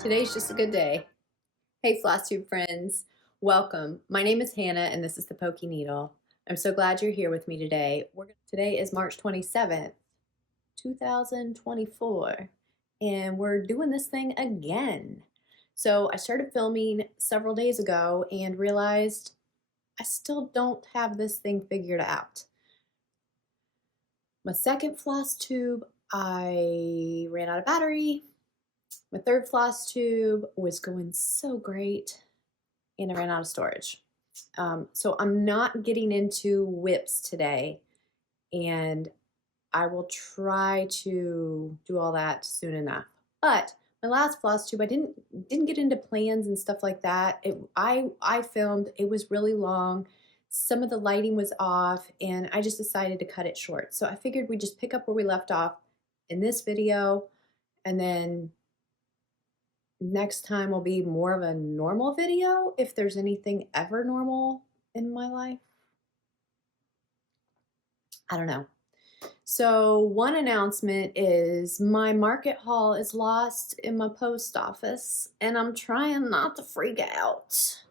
Today's just a good day. Hey, FLOSSTube friends. Welcome. My name is Hannah, and this is the Pokey Needle. I'm so glad you're here with me today. Today is March 27th, 2024, and we're doing this thing again. So I started filming several days ago and realized I still don't have this thing figured out. My second floss tube, I ran out of battery. My third floss tube was going so great, and I ran out of storage. So I'm not getting into whips today, and I will try to do all that soon enough. But my last floss tube, I didn't get into plans and stuff like that. I filmed, it was really long. Some of the lighting was off, and I just decided to cut it short. So I figured we'd just pick up where we left off in this video, and then next time will be more of a normal video, if there's anything ever normal in my life. I don't know. So one announcement is my market haul is lost in my post office, and I'm trying not to freak out.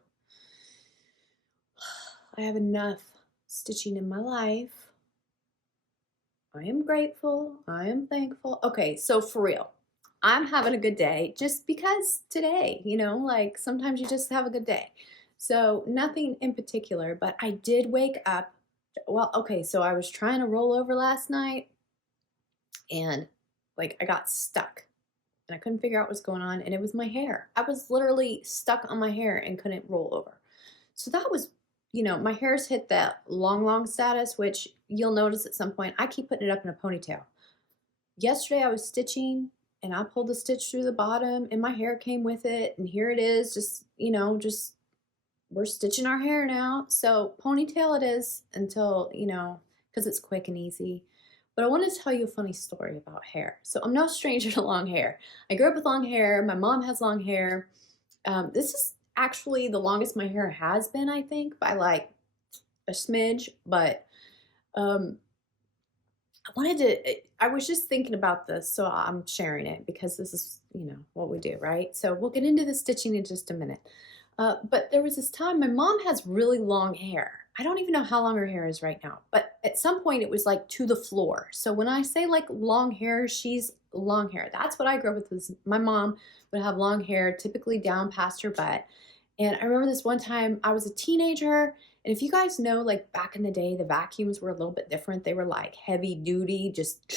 I have enough stitching in my life. I am grateful. I am thankful. Okay, so for real, I'm having a good day just because today, like sometimes you just have a good day. So nothing in particular, but I did wake up. Well, okay, so I was trying to roll over last night, and like I got stuck and I couldn't figure out what was going on, and it was my hair. I was literally stuck on my hair and couldn't roll over. So that was, my hair's hit that long status, which you'll notice at some point. I keep putting it up in a ponytail. Yesterday I was stitching, and I pulled the stitch through the bottom, and my hair came with it, and here it is, just we're stitching our hair now. So ponytail it is until, because it's quick and easy. But I want to tell you a funny story about hair. So I'm no stranger to long hair. I grew up with long hair. My mom has long hair. This is actually the longest my hair has been, I think, by like a smidge. But I was just thinking about this, so I'm sharing it because this is, what we do, right? So we'll get into the stitching in just a minute. But there was this time, my mom has really long hair. I don't even know how long her hair is right now, but at some point it was like to the floor. So when I say like long hair, she's long hair. That's what I grew up with. My mom would have long hair, typically down past her butt. And I remember this one time I was a teenager, and if you guys know, like back in the day, the vacuums were a little bit different. They were like heavy duty, just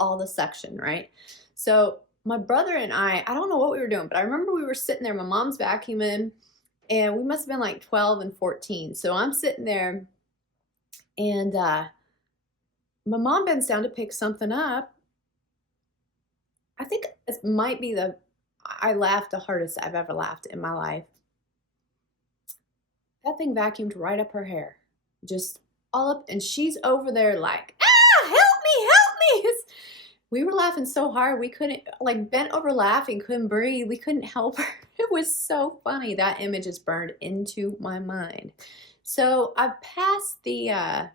all the suction, right? So my brother and I don't know what we were doing, but I remember we were sitting there, my mom's vacuuming, and we must have been like 12 and 14. So I'm sitting there, and my mom bends down to pick something up. I think it might be I laughed the hardest I've ever laughed in my life. That thing vacuumed right up her hair, just all up, and she's over there like, help me. We were laughing so hard we couldn't, like bent over laughing, couldn't breathe, we couldn't help her. It was so funny. That image is burned into my mind. So I've passed the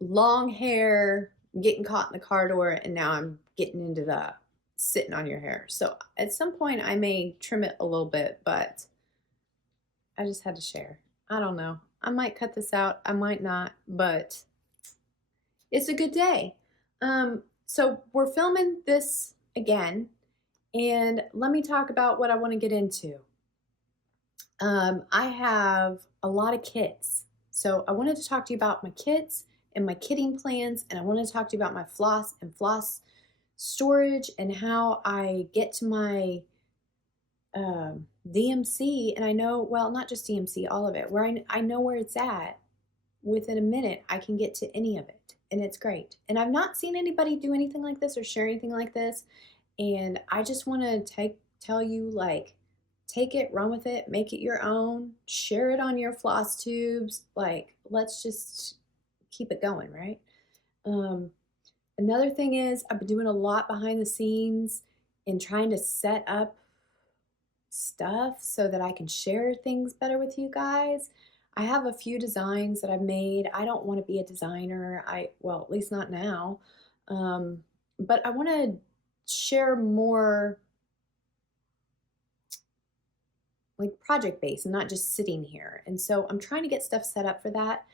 long hair, getting caught in the car door, and now I'm getting into the sitting on your hair. So at some point I may trim it a little bit, but I just had to share. I don't know. I might cut this out. I might not, but it's a good day. So we're filming this again, and let me talk about what I want to get into. I have a lot of kits. So I wanted to talk to you about my kits and my kitting plans, and I wanted to talk to you about my floss and floss storage and how I get to my DMC, and I know, well, not just DMC, all of it, where I know where it's at. Within a minute, I can get to any of it, and it's great. And I've not seen anybody do anything like this or share anything like this, and I just want to tell you, like, take it, run with it, make it your own, share it on your floss tubes. Like, let's just keep it going, right? Another thing is I've been doing a lot behind the scenes and trying to set up stuff so that I can share things better with you guys. I have a few designs that I've made. I don't want to be a designer. Well, at least not now. But I want to share more like project based and not just sitting here. And so I'm trying to get stuff set up for that.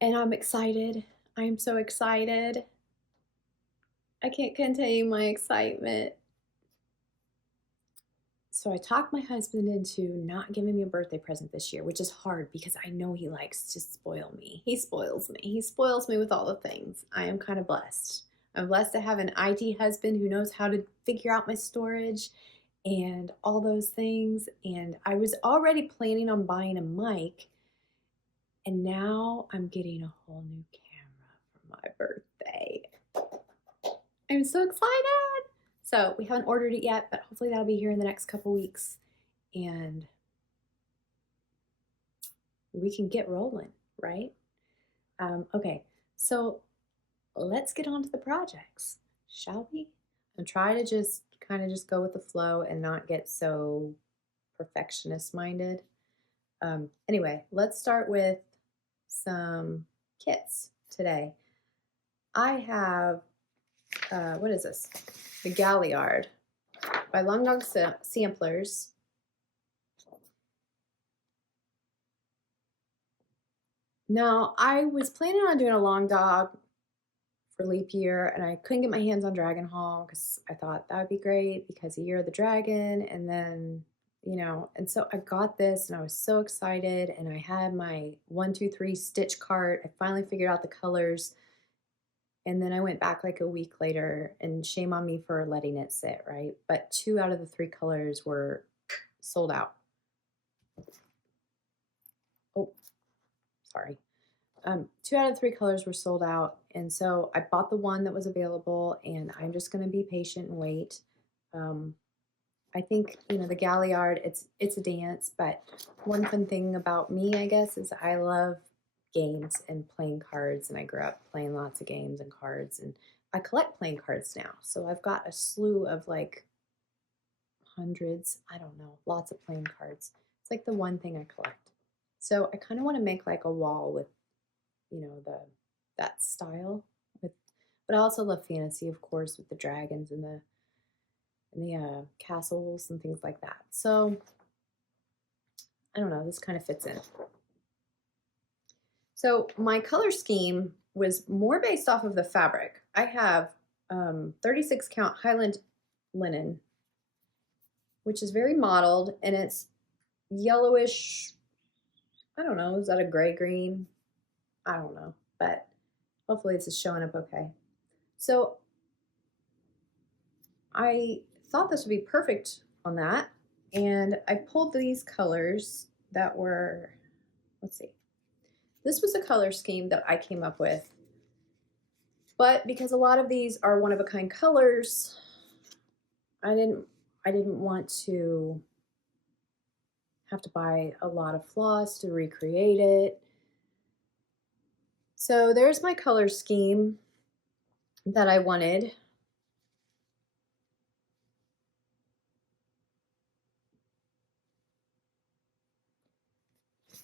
And I'm excited. I'm so excited. I can't contain my excitement. So I talked my husband into not giving me a birthday present this year, which is hard because I know he likes to spoil me. He spoils me. He spoils me with all the things. I am kind of blessed. I'm blessed to have an IT husband who knows how to figure out my storage and all those things. And I was already planning on buying a mic, and now I'm getting a whole new camera for my birthday. I'm so excited. So we haven't ordered it yet, but hopefully that'll be here in the next couple weeks, and we can get rolling, right? Okay, so let's get on to the projects, shall we? And try to just kind of just go with the flow and not get so perfectionist minded. Anyway, let's start with some kits today. I have, what is this? The Galliard by Long Dog Samplers. Now, I was planning on doing a Long Dog for leap year, and I couldn't get my hands on Dragon Hall because I thought that would be great because the Year of the Dragon, and then, you know, and so I got this and I was so excited, and I had my 1, 2, 3 stitch cart. I finally figured out the colors. And then I went back like a week later, and shame on me for letting it sit, right? But 2 out of the 3 colors were sold out. Oh, sorry. 2 out of 3 colors were sold out. And so I bought the one that was available, and I'm just going to be patient and wait. I think, you know, the Galliard, it's a dance, but one fun thing about me, I guess, is I love games and playing cards, and I grew up playing lots of games and cards, and I collect playing cards now. So I've got a slew of like hundreds, I don't know, lots of playing cards. It's like the one thing I collect. So I kind of want to make like a wall with, you know, that style with, but I also love fantasy, of course, with the dragons and the castles and things like that. So I don't know, this kind of fits in. So my color scheme was more based off of the fabric. I have 36 count Highland linen, which is very mottled, and it's yellowish. I don't know, is that a gray green? I don't know, but hopefully this is showing up okay. So I thought this would be perfect on that, and I pulled these colors that were, let's see, this was a color scheme that I came up with, but because a lot of these are one-of-a-kind colors, I didn't want to have to buy a lot of floss to recreate it. So there's my color scheme that I wanted.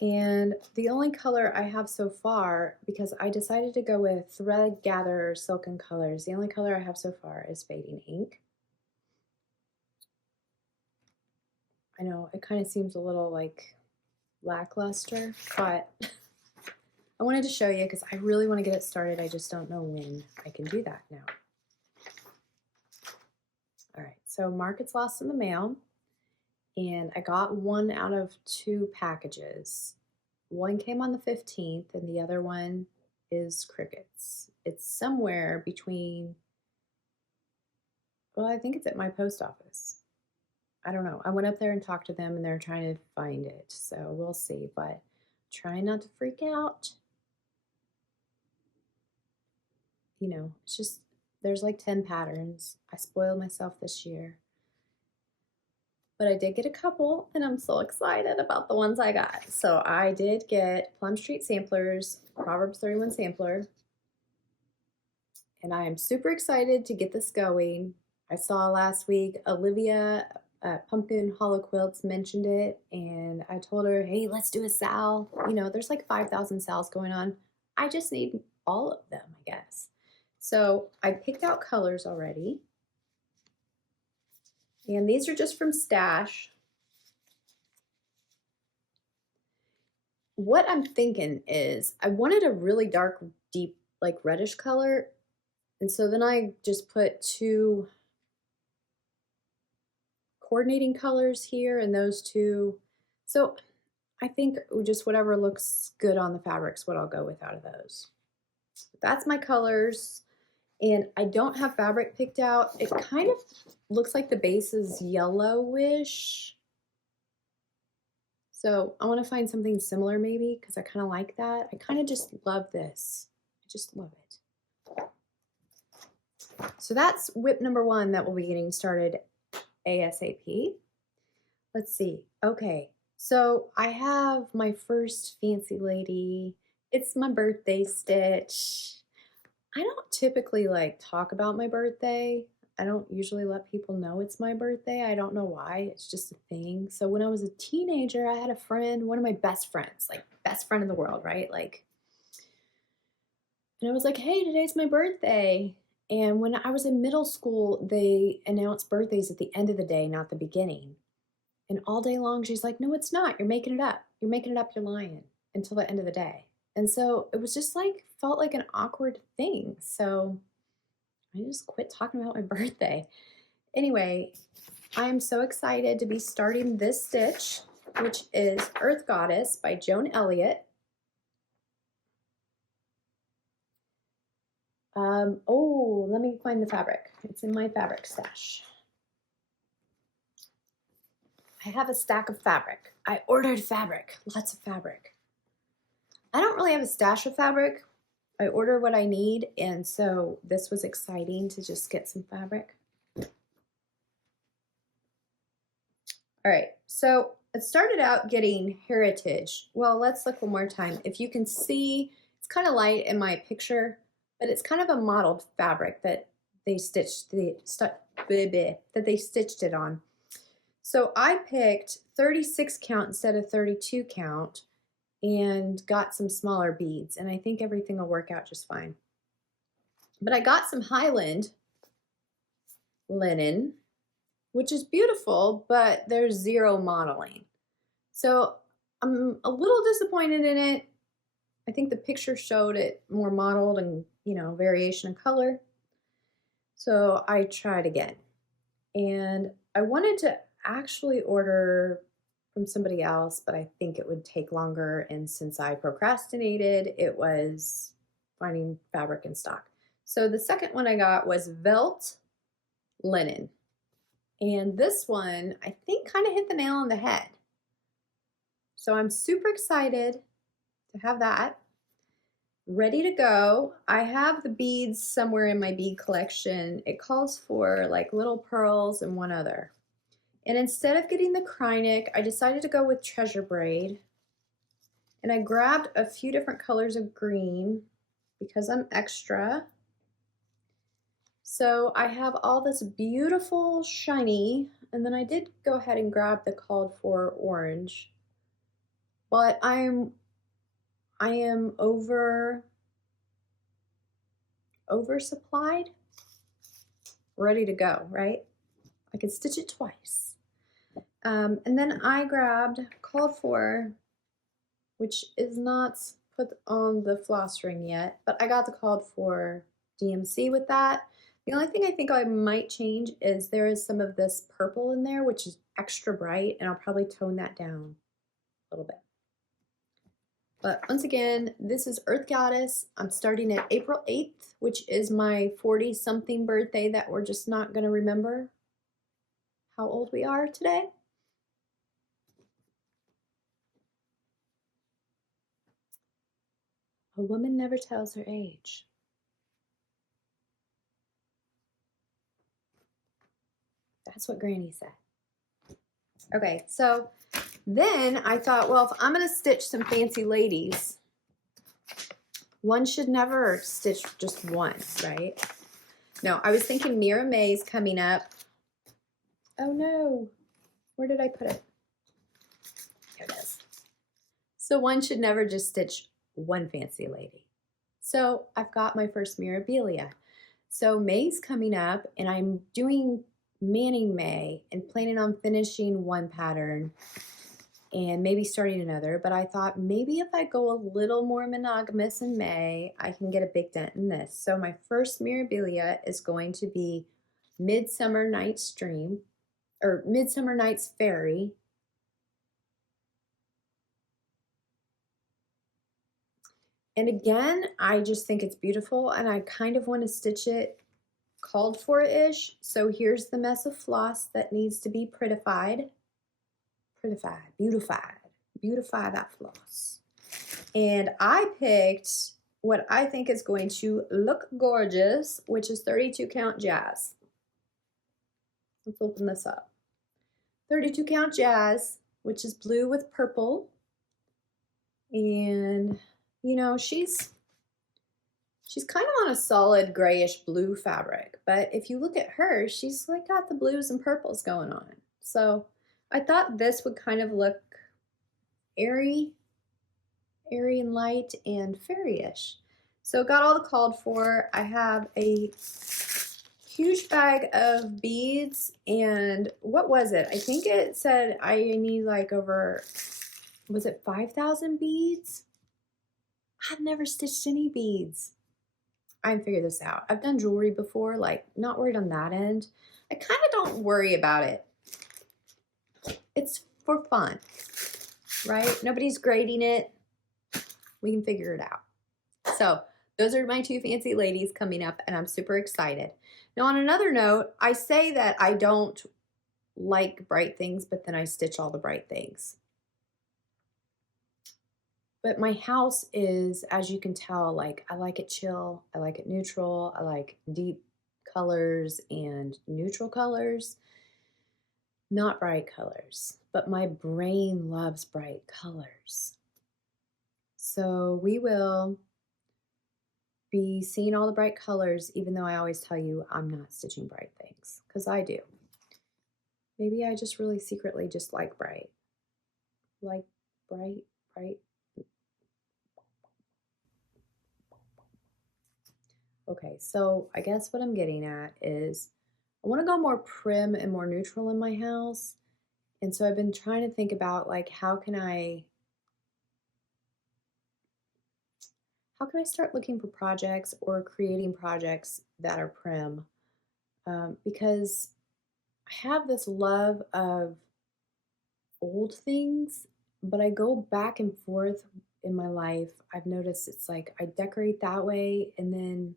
And the only color I have so far, because I decided to go with Thread Gather Silken Colors, the only color I have so far is Fading Ink. I know it kind of seems a little like lackluster, but I wanted to show you because I really want to get it started. I just don't know when I can do that now. All right, so Mark Gets Lost in the Mail, and I got 1 out of 2 packages. One came on the 15th, and the other one is crickets. It's somewhere between, well, I think it's at my post office. I don't know. I went up there and talked to them, and they're trying to find it, so we'll see, but trying not to freak out. You know, it's just, there's like 10 patterns. I spoiled myself this year. But I did get a couple, and I'm so excited about the ones I got. So I did get Plum Street Samplers, Proverbs 31 Sampler, and I am super excited to get this going. I saw last week Olivia at Pumpkin Hollow Quilts mentioned it, and I told her, hey, let's do a sal. You know, there's like 5,000 sals going on. I just need all of them, I guess. So I picked out colors already. And these are just from Stash. what I'm thinking is I wanted a really dark, deep, like reddish color. And so then I just put two coordinating colors here and those two. So I think just whatever looks good on the fabric's what I'll go with out of those. That's my colors. And I don't have fabric picked out. It kind of looks like the base is yellowish. So I want to find something similar maybe because I kind of like that. I kind of just love this. I just love it. So that's whip number 1 that we'll be getting started ASAP. Let's see. Okay, so I have my first fancy lady. It's my birthday stitch. I don't typically like talk about my birthday. I don't usually let people know it's my birthday. I don't know why. It's just a thing. So when I was a teenager, I had a friend, one of my best friends, like best friend in the world, right? Like, and I was like, hey, today's my birthday. And when I was in middle school, they announced birthdays at the end of the day, not the beginning. And all day long, she's like, no, it's not. You're making it up. You're making it up. You're lying until the end of the day. And so it was just like, felt like an awkward thing. So I just quit talking about my birthday. Anyway, I am so excited to be starting this stitch, which is Earth Goddess by Joan Elliott. Oh, let me find the fabric. It's in my fabric stash. I have a stack of fabric. I ordered fabric, lots of fabric. I don't really have a stash of fabric. I order what I need, and so this was exciting to just get some fabric. All right, so it started out getting Heritage. Well, let's look one more time. If you can see, it's kind of light in my picture, but it's kind of a mottled fabric that they stitched it on. So I picked 36 count instead of 32 count and got some smaller beads, and I think everything will work out just fine. But I got some Highland linen, which is beautiful, but there's zero modeling. So I'm a little disappointed in it. I think the picture showed it more modeled and, you know, variation in color. So I tried again. And I wanted to actually order from somebody else, but I think it would take longer. And since I procrastinated, it was finding fabric in stock. So the second one I got was Velt Linen. And this one, I think, kind of hit the nail on the head. So I'm super excited to have that ready to go. I have the beads somewhere in my bead collection. It calls for like little pearls and one other. And instead of getting the Krynic, I decided to go with Treasure Braid. And I grabbed a few different colors of green because I'm extra. So I have all this beautiful shiny, and then I did go ahead and grab the called for orange. But I am oversupplied, ready to go, right? I can stitch it twice. And then I grabbed called for, which is not put on the floss ring yet, but I got the called for DMC with that. The only thing I think I might change is there is some of this purple in there, which is extra bright, and I'll probably tone that down a little bit. But once again, this is Earth Goddess. I'm starting at April 8th, which is my 40-something birthday that we're just not going to remember how old we are today. A woman never tells her age. That's what Granny said. Okay, so then I thought, well, if I'm going to stitch some fancy ladies, one should never stitch just once, right? No, I was thinking Mira May's coming up. Oh no, where did I put it? Here it is. So one should never just stitch one fancy lady. So I've got my first Mirabilia. So May's coming up, and I'm doing Manning May and planning on finishing one pattern. and maybe starting another, but I thought maybe if I go a little more monogamous in May, I can get a big dent in this. So my first Mirabilia is going to be Midsummer Night's Dream, or Midsummer Night's Fairy. And again, I just think it's beautiful, and I kind of want to stitch it called for-ish. So here's the mess of floss that needs to be prettified. Beautify that floss. And I picked what I think is going to look gorgeous, which is 32 count jazz. Let's open this up. 32 count jazz, which is blue with purple. And you know, she's kind of on a solid grayish blue fabric, but if you look at her, she's like got the blues and purples going on. So I thought this would kind of look airy and light and fairy-ish. So got all the called for. I have a huge bag of beads, and what was it? I think it said I need like over, was it 5,000 beads? I've never stitched any beads. I can figure this out. I've done jewelry before, like not worried on that end. I kind of don't worry about it. It's for fun, right? Nobody's grading it. We can figure it out. So those are my two fancy ladies coming up, and I'm super excited. Now on another note, I say that I don't like bright things, but then I stitch all the bright things. But my house is, as you can tell, like I like it chill, I like it neutral, I like deep colors and neutral colors, not bright colors. But my brain loves bright colors. So we will be seeing all the bright colors, even though I always tell you I'm not stitching bright things, because I do. Maybe I just really secretly just like bright. Like bright. Okay, so I guess what I'm getting at is I want to go more prim and more neutral in my house. And so I've been trying to think about like how can I start looking for projects or creating projects that are prim? Because I have this love of old things, but I go back and forth in my life. I've noticed it's like I decorate that way, and then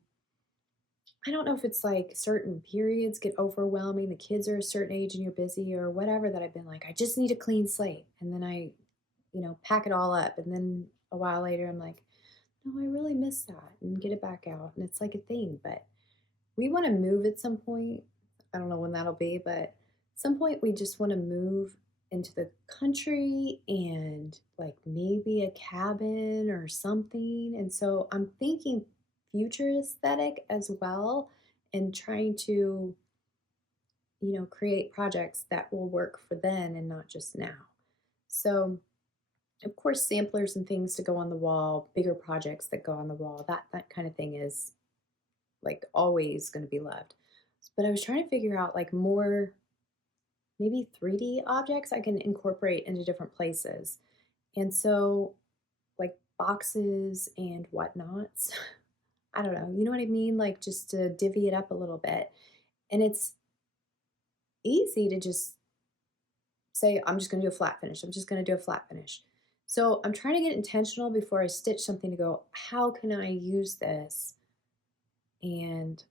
I don't know if it's like certain periods get overwhelming, the kids are a certain age and you're busy or whatever, that I've been like, I just need a clean slate. And then I, you know, pack it all up. And then a while later, I'm like, no, I really miss that, and get it back out. And it's like a thing, but we want to move at some point. I don't know when that'll be, but at some point we just want to move into the country and like maybe a cabin or something. And so I'm thinking future aesthetic as well, and trying to, you know, create projects that will work for then and not just now. So of course samplers and things to go on the wall, bigger projects that go on the wall, that kind of thing is like always going to be loved. But I was trying to figure out like more maybe 3D objects I can incorporate into different places. And so like boxes and whatnots. I don't know, you know what I mean? Like just to divvy it up a little bit. And it's easy to just say, I'm just gonna do a flat finish. I'm just gonna do a flat finish. So I'm trying to get intentional before I stitch something to go, how can I use this? And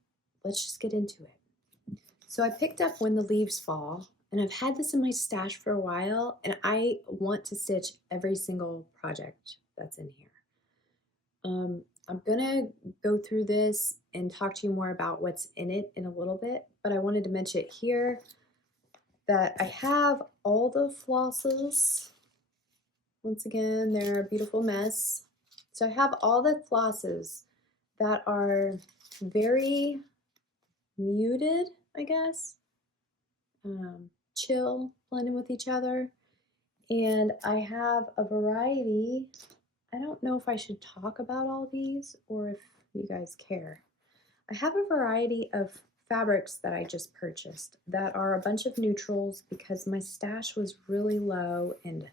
let's just get into it. So I picked up When the Leaves Fall, and I've had this in my stash for a while, and I want to stitch every single project that's in here. I'm gonna go through this and talk to you more about what's in it in a little bit, but I wanted to mention it here that I have all the flosses. Once again, they're a beautiful mess. So I have all the flosses that are very muted, I guess, chill, blending with each other. And I have a variety. I don't know if I should talk about all these or if you guys care. I have a variety of fabrics that I just purchased that are a bunch of neutrals because my stash was really low and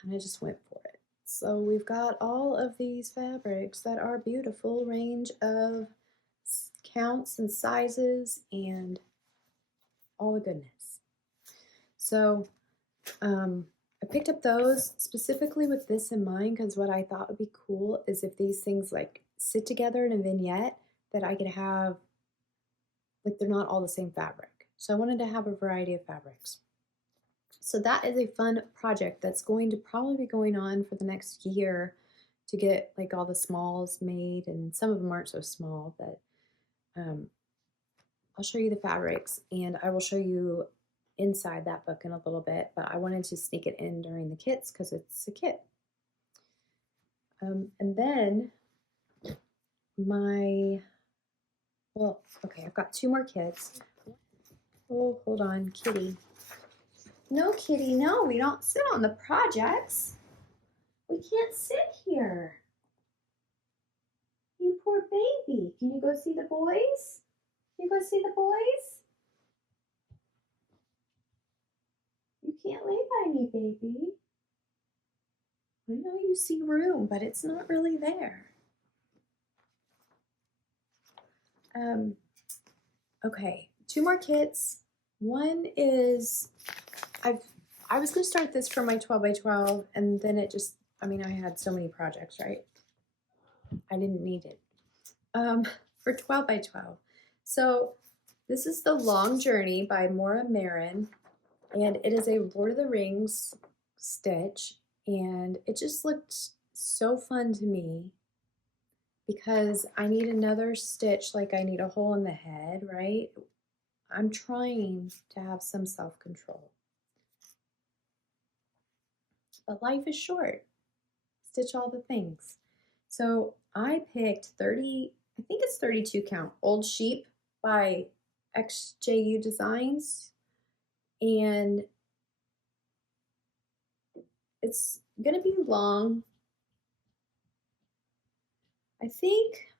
kind of just went for it. So we've got all of these fabrics that are beautiful, range of counts and sizes and all the goodness. So I picked up those specifically with this in mind because what I thought would be cool is if these things like sit together in a vignette that I could have, like they're not all the same fabric. So I wanted to have a variety of fabrics. So that is a fun project that's going to probably be going on for the next year to get like all the smalls made, and some of them aren't so small, but I'll show you the fabrics and I will show you inside that book in a little bit, but I wanted to sneak it in during the kits because it's a kit. And then okay, I've got 2 more kits. Oh, hold on, kitty. No, kitty, no, we don't sit on the projects. We can't sit here. You poor baby. Can you go see the boys? Can you go see the boys? You can't lay by me, baby. I know you see room, but it's not really there. Okay, 2 more kits. One is, I was going to start this for my 12 by 12, and then it just, I mean, I had so many projects, right? I didn't need it. For 12 by 12. So this is The Long Journey by Maura Marin, and it is a Lord of the Rings stitch, and it just looked so fun to me because I need another stitch, like I need a hole in the head, right? I'm trying to have some self-control. But life is short. Stitch all the things. So I picked 30, I think it's 32 count, Old Sheep by XJU Designs. And it's gonna be long. I think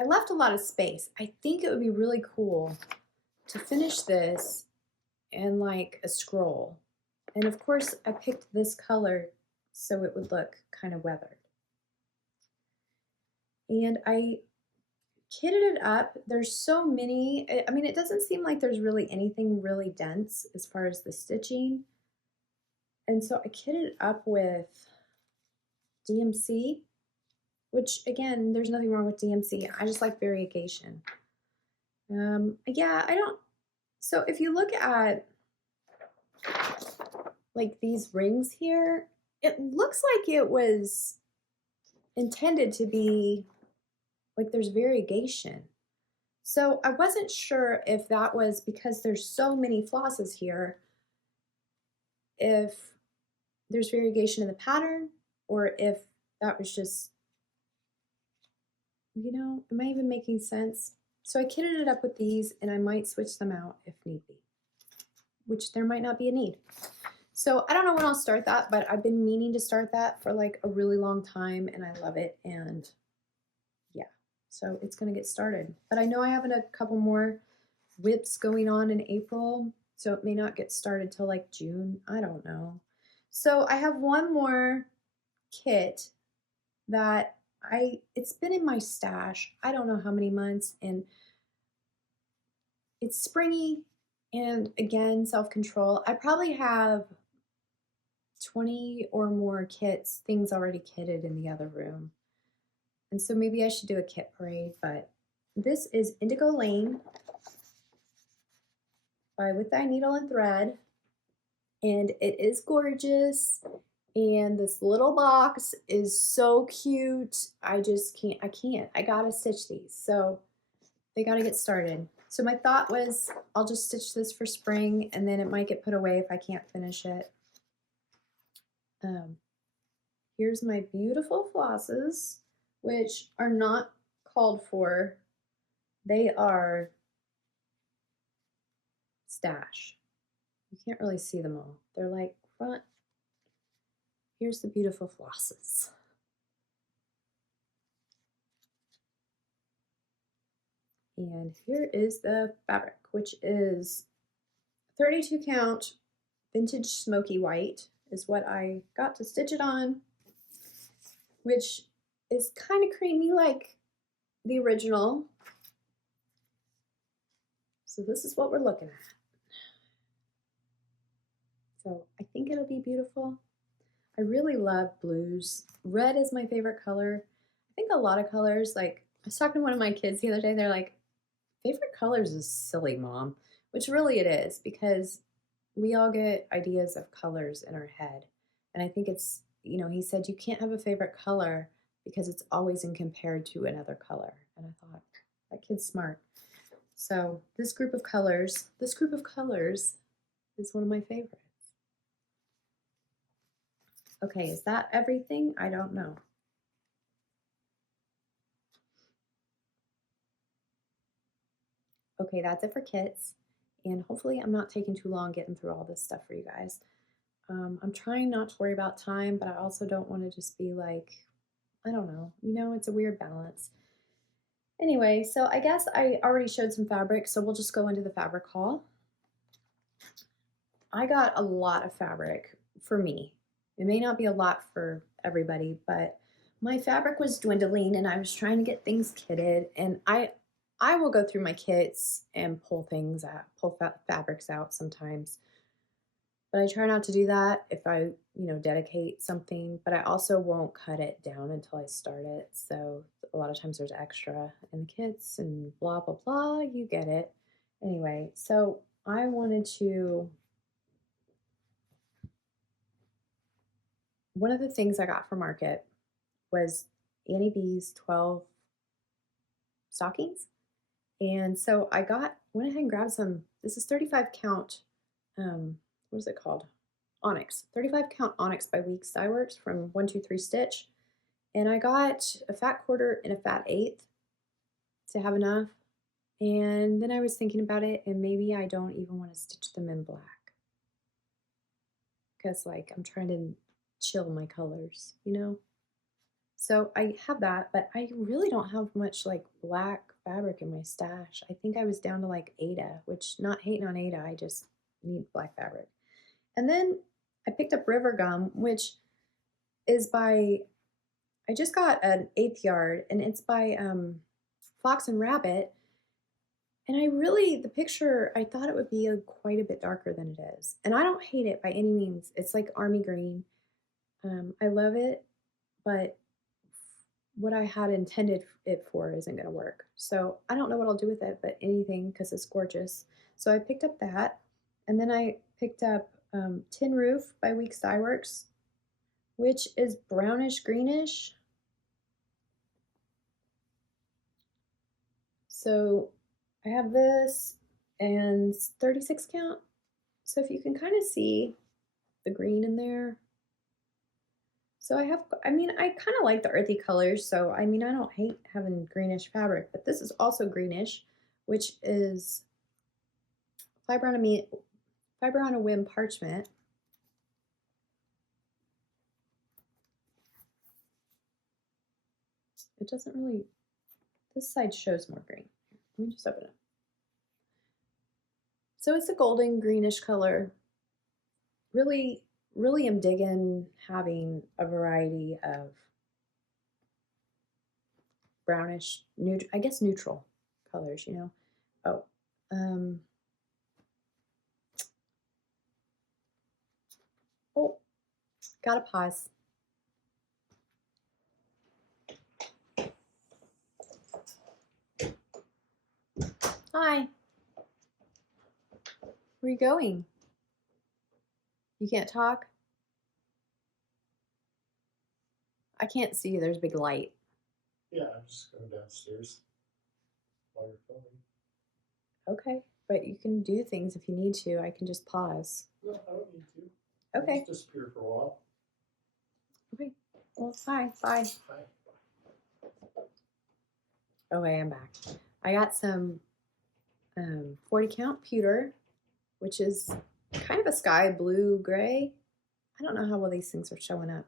I left a lot of space. I think it would be really cool to finish this in like a scroll. And of course I picked this color so it would look kind of weathered. And I kitted it up. There's so many, I mean, it doesn't seem like there's really anything really dense as far as the stitching. And so I kitted it up with DMC, which again, there's nothing wrong with DMC. I just like variegation. Yeah, so if you look at like these rings here, it looks like it was intended to be like there's variegation. So I wasn't sure if that was because there's so many flosses here, if there's variegation in the pattern, or if that was just, you know, am I even making sense? So I kitted it up with these, and I might switch them out if need be, which there might not be a need. So I don't know when I'll start that, but I've been meaning to start that for like a really long time, and I love it, and yeah, so it's gonna get started. But I know I have a couple more whips going on in April, so it may not get started till like June, I don't know. So I have one more kit that it's been in my stash, I don't know how many months, and it's springy, and again, self-control. I probably have 20 or more kits, things already kitted in the other room. And so maybe I should do a kit parade, but this is Indigo Lane by With Thy Needle and Thread, and it is gorgeous. And this little box is so cute. I just can't, I gotta stitch these. So they gotta get started. So my thought was I'll just stitch this for spring, and then it might get put away if I can't finish it. Here's my beautiful flosses, which are not called for. They are stash. You can't really see them all. They're like front. Here's the beautiful flosses. And here is the fabric, which is 32 count vintage smoky white. is what I got to stitch it on, which is kind of creamy like the original. So this is what we're looking at. So I think it'll be beautiful. I really love blues. Red is my favorite color. I think a lot of colors, like I was talking to one of my kids the other day, they're like, favorite colors is silly, Mom, which really it is because we all get ideas of colors in our head. And I think it's, you know, he said you can't have a favorite color because it's always in compared to another color. And I thought, that kid's smart. So this group of colors is one of my favorites. Okay, is that everything? I don't know. Okay, that's it for kits. And hopefully I'm not taking too long getting through all this stuff for you guys. I'm trying not to worry about time, but I also don't want to just be like, I don't know, you know, it's a weird balance. Anyway, so I guess I already showed some fabric, so we'll just go into the fabric haul. I got a lot of fabric for me. It may not be a lot for everybody, but my fabric was dwindling and I was trying to get things kitted, and I will go through my kits and pull fabrics out sometimes. But I try not to do that if I, you know, dedicate something, but I also won't cut it down until I start it. So a lot of times there's extra in the kits and blah, blah, blah, you get it. Anyway, so I wanted to, one of the things I got from Market was Annie B's 12 stockings. And so I went ahead and grabbed some, this is 35 count, what is it called? Onyx, 35 count Onyx by Weeks Dye Works from 123 Stitch. And I got a fat quarter and a fat eighth to have enough. And then I was thinking about it, and maybe I don't even want to stitch them in black. Because like I'm trying to chill my colors, you know? So I have that, but I really don't have much like black fabric in my stash. I think I was down to like Ada, which not hating on Ada, I just need black fabric. And then I picked up River Gum, which is by, I just got an 1/8 yard, and it's by Fox and Rabbit. And I really, the picture, I thought it would be quite a bit darker than it is. And I don't hate it by any means. It's like army green. I love it, but what I had intended it for isn't going to work. So I don't know what I'll do with it, but anything, because it's gorgeous. So I picked up that, and then I picked up Tin Roof by Weeks Dye Works, which is brownish greenish. So I have this and 36 count. So if you can kind of see the green in there. So I kind of like the earthy colors. So I mean, I don't hate having greenish fabric, but this is also greenish, which is Fiber on a Whim parchment. It doesn't really, this side shows more green. Let me just open it. So it's a golden greenish color. Really, really am digging having a variety of brownish, I guess neutral colors, you know. Oh, oh, gotta pause. Hi. Where are you going? You can't talk? I can't see. There's a big light. Yeah, I'm just going downstairs while you're filming. Okay, but you can do things if you need to. I can just pause. No, I don't need to. Okay. I'll just disappear for a while. Okay. Well, hi. Bye. Bye. Okay, I'm back. I got some 40 count pewter, which is kind of a sky blue gray. I don't know how well these things are showing up.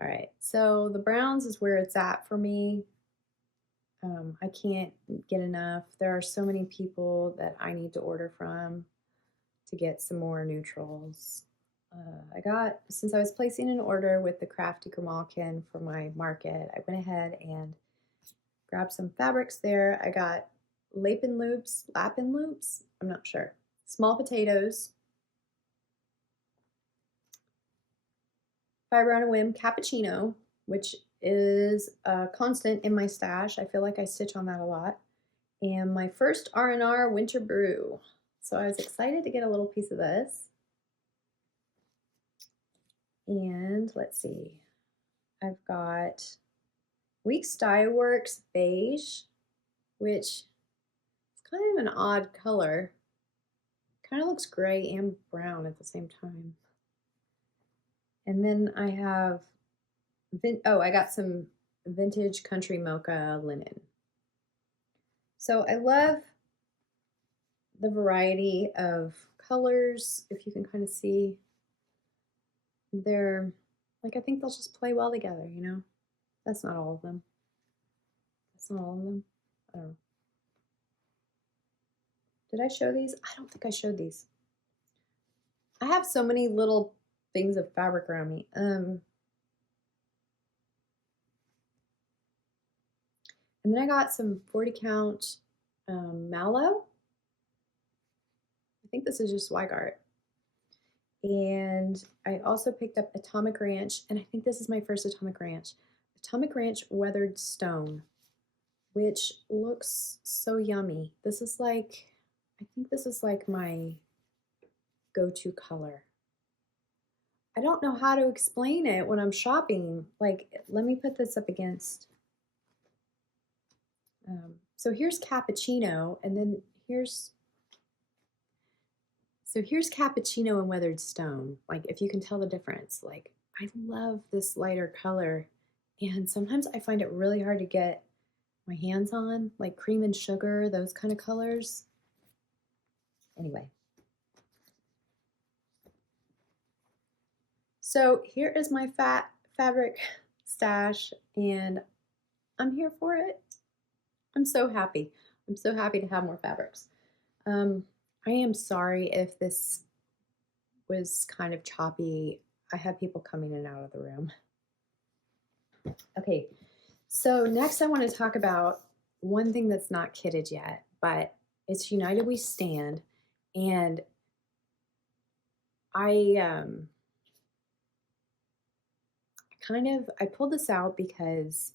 All right, so the browns is where it's at for me. I can't get enough. There are so many people that I need to order from to get some more neutrals. Since I was placing an order with the Crafty Grimalkin for my market, I went ahead and grabbed some fabrics there. I got lapin loops, I'm not sure. Small potatoes, Fiber on a Whim cappuccino, which is a constant in my stash. I feel like I stitch on that a lot. And my first R&R winter brew. So I was excited to get a little piece of this. And let's see, I've got Weeks Dye Works beige, which is kind of an odd color. Kind of looks gray and brown at the same time. And then I have, I got some vintage country mocha linen. So I love the variety of colors. If you can kind of see, they're like, I think they'll just play well together, you know? That's not all of them. That's not all of them. I don't know. Did I show these? I don't think I showed these. I have so many little things of fabric around me. And then I got some 40 count mallow. I think this is just Weigart. And I also picked up Atomic Ranch, and I think this is my first Atomic Ranch. Atomic Ranch Weathered Stone, which looks so yummy. This is like, I think this is like my go-to color. I don't know how to explain it when I'm shopping. Like, let me put this up against. So here's cappuccino, and then here's cappuccino and weathered stone. Like, if you can tell the difference, like, I love this lighter color, and sometimes I find it really hard to get my hands on, like cream and sugar, those kind of colors. Anyway. So here is my fabric stash, and I'm here for it. I'm so happy. I'm so happy to have more fabrics. I am sorry if this was kind of choppy. I have people coming in and out of the room. Okay, so next I want to talk about one thing that's not kitted yet, but it's United We Stand. And I pulled this out because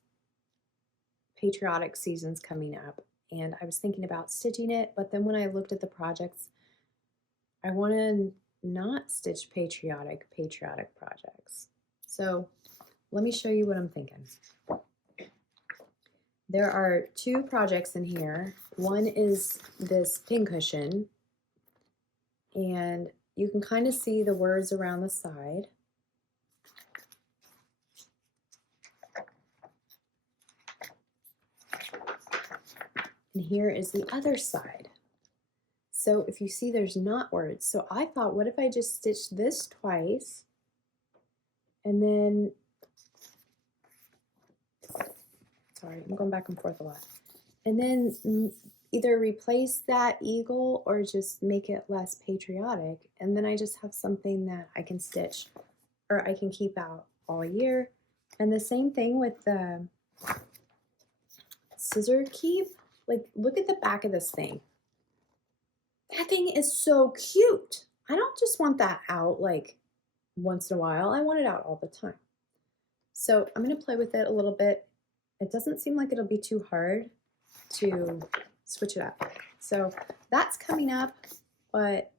Patriotic season's coming up, and I was thinking about stitching it, but then when I looked at the projects, I want to not stitch patriotic projects. So let me show you what I'm thinking. There are two projects in here. One is this pincushion, and you can kind of see the words around the side. And here is the other side. So if you see, there's not words. So I thought, what if I just stitched this twice, and then, sorry, I'm going back and forth a lot, and then either replace that eagle or just make it less patriotic, and then I just have something that I can stitch or I can keep out all year. And the same thing with the scissor keep. Like, look at the back of this thing. That thing is so cute. I don't just want that out like once in a while. I want it out all the time. So I'm going to play with it a little bit. It doesn't seem like it'll be too hard to switch it up. So that's coming up, but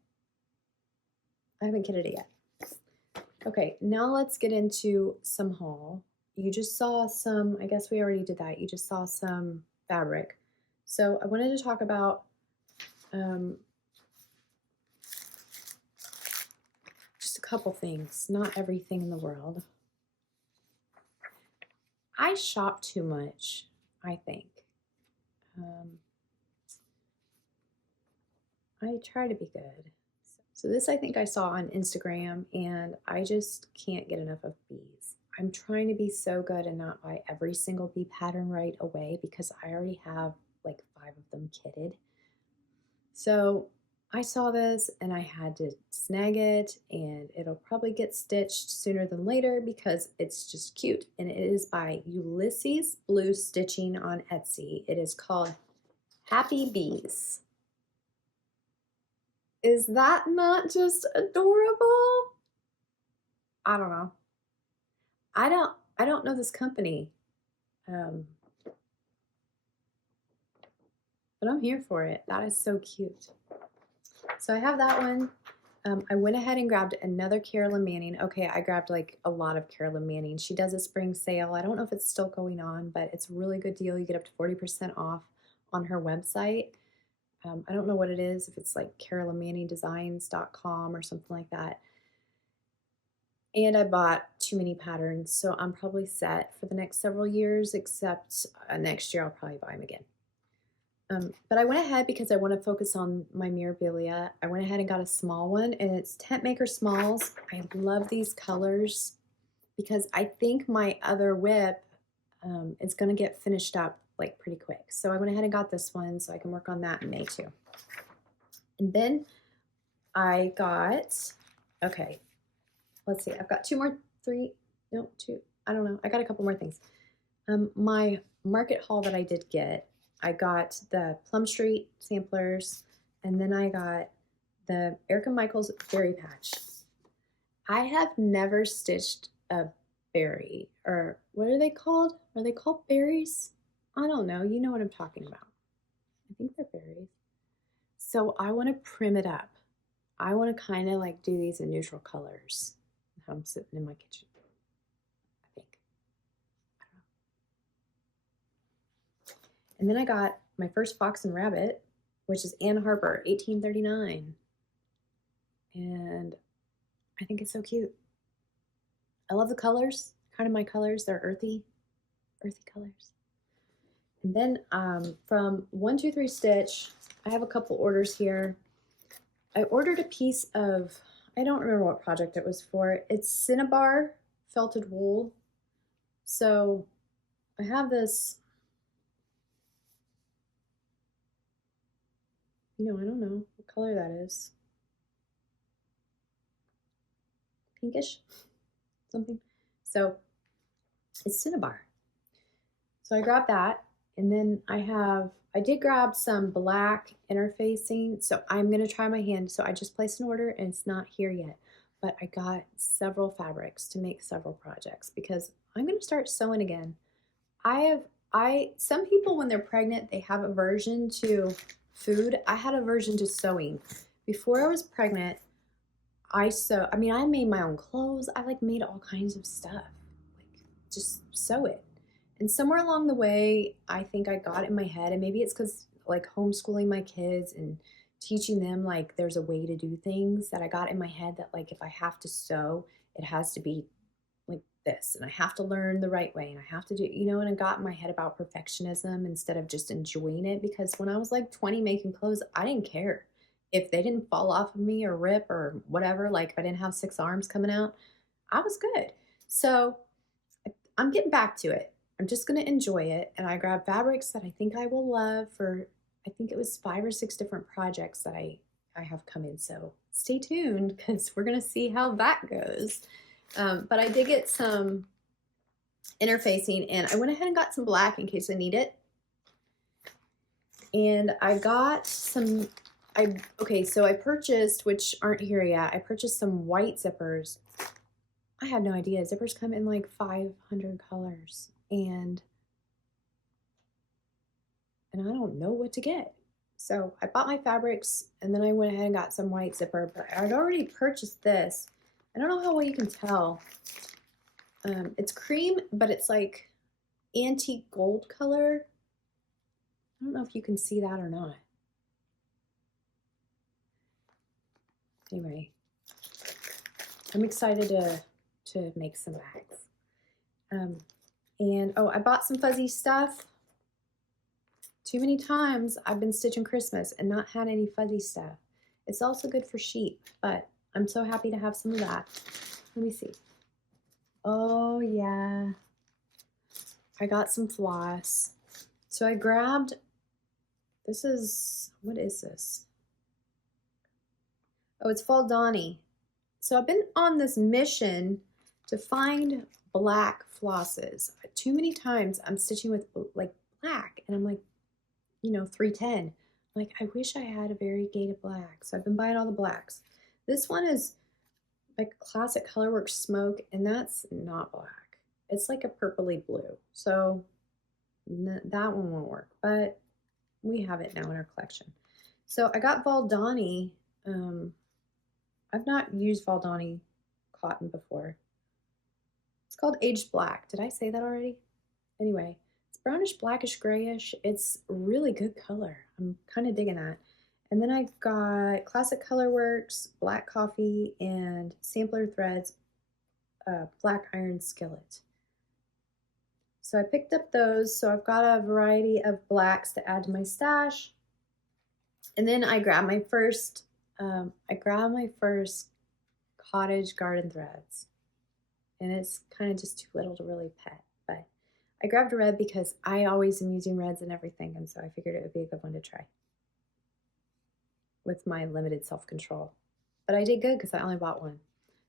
I haven't kitted it yet. Okay, now let's get into some haul. You just saw some, I guess we already did that. You just saw some fabric. So I wanted to talk about just a couple things, not everything in the world. I shop too much, I think. I try to be good. So this I think I saw on Instagram, and I just can't get enough of bees. I'm trying to be so good and not buy every single bee pattern right away because I already have like 5 of them kitted. So I saw this and I had to snag it, and it'll probably get stitched sooner than later because it's just cute. And it is by Ulysses Blue Stitching on Etsy. It is called Happy Bees. Is that not just adorable? I don't know. I don't know this company. But I'm here for it. That is so cute. So I have that one. I went ahead and grabbed another Carolyn Manning. Okay, I grabbed like a lot of Carolyn Manning. She does a spring sale. I don't know if it's still going on, but it's a really good deal. You get up to 40% off on her website. I don't know what it is, if it's like carolynmanningdesigns.com or something like that. And I bought too many patterns, so I'm probably set for the next several years, except next year I'll probably buy them again. But I went ahead because I want to focus on my Mirabilia. I went ahead and got a small one, and it's Tent Maker Smalls. I love these colors because I think my other whip is going to get finished up like pretty quick. So I went ahead and got this one so I can work on that in May too. And then I got, okay, let's see. I've got two. I don't know. I got a couple more things. My market haul that I did get, I got the Plum Street samplers, and then I got the Erica Michaels Berry Patch. I have never stitched a berry, or what are they called? Are they called berries? I don't know. You know what I'm talking about. I think they're berries. So I want to prim it up. I want to kind of like do these in neutral colors. I'm sitting in my kitchen, I think. I don't know. And then I got my first Fox and Rabbit, which is Ann Harper, 1839. And I think it's so cute. I love the colors, kind of my colors. They're earthy colors. And then from 123 Stitch, I have a couple orders here. I ordered a piece of, I don't remember what project it was for. It's Cinnabar felted wool. So I have this, I don't know what color that is. Pinkish, something. So it's Cinnabar. So I grabbed that, and then I did grab some black interfacing, so I'm gonna try my hand. So I just placed an order and it's not here yet, but I got several fabrics to make several projects because I'm gonna start sewing again. Some people when they're pregnant, they have aversion to food. I had aversion to sewing. Before I was pregnant, I made my own clothes. I like made all kinds of stuff, like just sew it. And somewhere along the way, I think I got it in my head, and maybe it's because like homeschooling my kids and teaching them like there's a way to do things, that I got in my head that like if I have to sew, it has to be like this, and I have to learn the right way, and I have to do, and I got in my head about perfectionism instead of just enjoying it. Because when I was like 20 making clothes, I didn't care if they didn't fall off of me or rip or whatever. Like if I didn't have 6 arms coming out, I was good. So I'm getting back to it. I'm just going to enjoy it. And I grabbed fabrics that I think I will love for, I think it was 5 or 6 different projects that I have come in. So stay tuned because we're going to see how that goes. But I did get some interfacing, and I went ahead and got some black in case I need it. And I got some, so I purchased, which aren't here yet, I purchased some white zippers. I had no idea. Zippers come in like 500 colors. And I don't know what to get. So I bought my fabrics, and then I went ahead and got some white zipper, but I'd already purchased this. I don't know how well you can tell. It's cream, but it's like antique gold color. I don't know if you can see that or not. Anyway, I'm excited to make some bags. And I bought some fuzzy stuff. Too many times I've been stitching Christmas and not had any fuzzy stuff. It's also good for sheep, but I'm so happy to have some of that. Let me see. Oh yeah. I got some floss. So I grabbed, this is, what is this? Oh, it's Fall Donny. So I've been on this mission to find black flosses. Too many times I'm stitching with like black and I'm like, you know, 310. Like, I wish I had a variegated black. So I've been buying all the blacks. This one is like Classic Colorworks Smoke, and that's not black. It's like a purpley blue. So that one won't work, but we have it now in our collection. So I got Valdani. I've not used Valdani cotton before. It's called Aged Black. Did I say that already? Anyway, it's brownish, blackish, grayish. It's really good color. I'm kind of digging that. And then I got Classic Colorworks, Black Coffee, and Sampler Threads, Black Iron Skillet. So I picked up those. So I've got a variety of blacks to add to my stash. And then I grabbed my first, cottage garden threads. And it's kind of just too little to really pet, but I grabbed a red because I always am using reds and everything, and so I figured it would be a good one to try with my limited self-control. But I did good because I only bought one.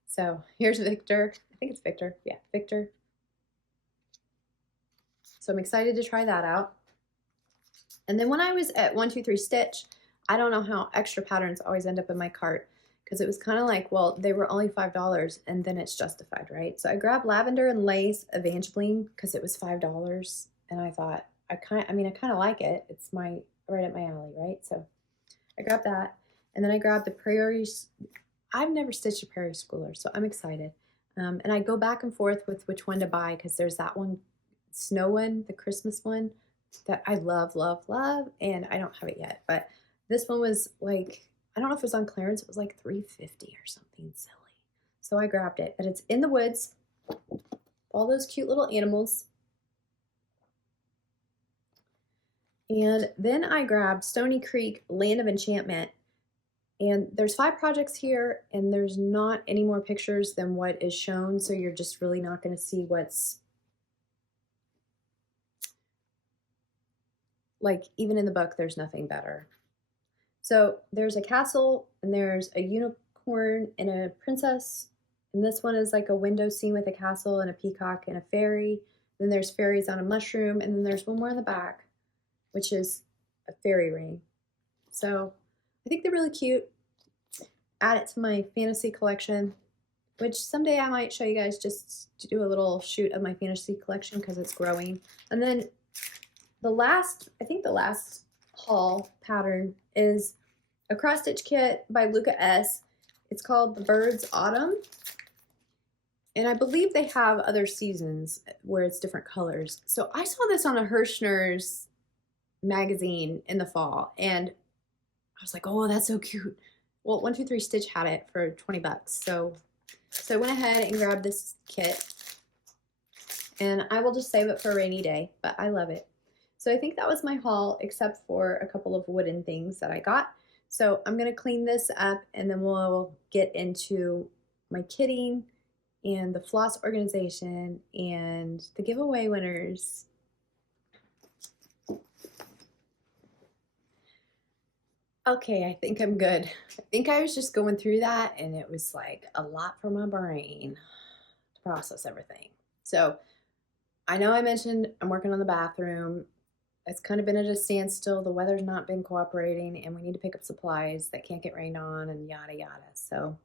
So here's Victor. I think it's Victor. Yeah, Victor. So I'm excited to try that out. And then when I was at 123 Stitch, I don't know how extra patterns always end up in my cart, because it was kind of like, well, they were only $5 and then it's justified, right? So I grabbed Lavender and Lace Evangeline because it was $5, and I thought, I kind of like it. It's right up my alley, right? So I grabbed that, and then I grabbed the Prairies. I've never stitched a Prairie Schooler, so I'm excited. And I go back and forth with which one to buy, because there's that one, snow one, the Christmas one, that I love, love, love, and I don't have it yet. But this one was like, I don't know if it was on clearance. It was like $3.50 or something silly. So I grabbed it, but it's in the woods. All those cute little animals. And then I grabbed Stony Creek Land of Enchantment. And there's 5 projects here, and there's not any more pictures than what is shown. So you're just really not going to see what's, like, even in the book, there's nothing better. So there's a castle, and there's a unicorn and a princess. And this one is like a window scene with a castle and a peacock and a fairy. Then there's fairies on a mushroom, and then there's one more in the back, which is a fairy ring. So I think they're really cute. Add it to my fantasy collection, which someday I might show you guys, just to do a little shoot of my fantasy collection because it's growing. And then I think the last haul pattern is a cross stitch kit by Luca S. It's called The Birds Autumn. And I believe they have other seasons where it's different colors. So I saw this on a Hirschner's magazine in the fall, and I was like, oh, that's so cute. Well, 123 Stitch had it for 20 bucks. So I went ahead and grabbed this kit, and I will just save it for a rainy day, but I love it. So I think that was my haul, except for a couple of wooden things that I got. So I'm gonna clean this up, and then we'll get into my kitting and the floss organization and the giveaway winners. Okay, I think I'm good. I think I was just going through that, and it was like a lot for my brain to process everything. So I know I mentioned I'm working on the bathroom. It's kind of been at a standstill. The weather's not been cooperating, and we need to pick up supplies that can't get rained on and yada yada. So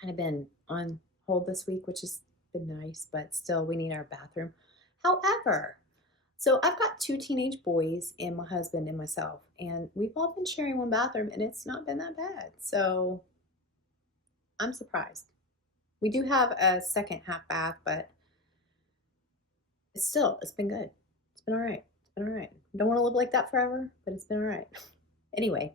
kind of been on hold this week, which has been nice, but still we need our bathroom. However, so I've got 2 teenage boys and my husband and myself, and we've all been sharing one bathroom, and it's not been that bad. So I'm surprised. We do have a second half bath, but it's been good. It's been all right. It's been all right. Don't want to live like that forever, but it's been all right. Anyway,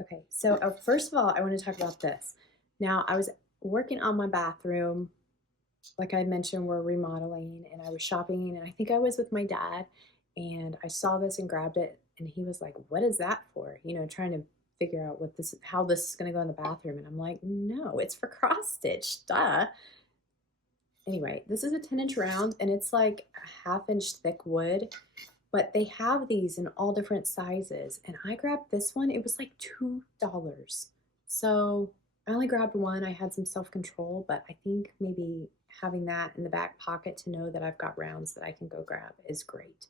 okay, so first of all, I want to talk about this. Now, I was working on my bathroom. Like I mentioned, we're remodeling, and I was shopping, and I think I was with my dad, and I saw this and grabbed it, and he was like, what is that for? You know, trying to figure out how this is going to go in the bathroom. And I'm like, no, it's for cross stitch, duh. Anyway, this is a 10-inch round and it's like a 1/2 inch thick wood, but they have these in all different sizes. And I grabbed this one, it was like $2. So I only grabbed one. I had some self-control, but I think maybe having that in the back pocket to know that I've got rounds that I can go grab is great.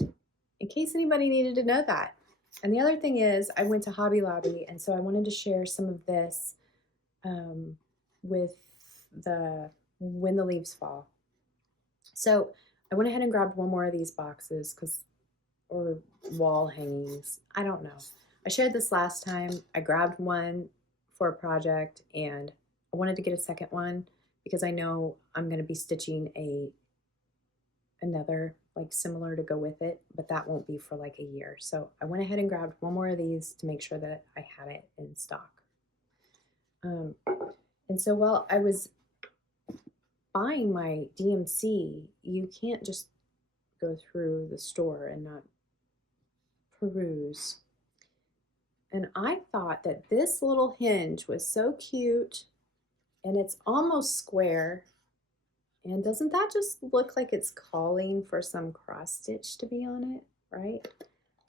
In case anybody needed to know that. And the other thing is, I went to Hobby Lobby, and so I wanted to share some of this with the When the Leaves Fall. So I went ahead and grabbed one more of these boxes, or wall hangings. I don't know. I shared this last time. I grabbed one for a project, and I wanted to get a second one because I know I'm going to be stitching another like similar to go with it, but that won't be for like a year. So I went ahead and grabbed one more of these to make sure that I had it in stock. And so while I was buying my DMC, you can't just go through the store and not peruse. And I thought that this little hinge was so cute, and it's almost square. And doesn't that just look like it's calling for some cross stitch to be on it, right?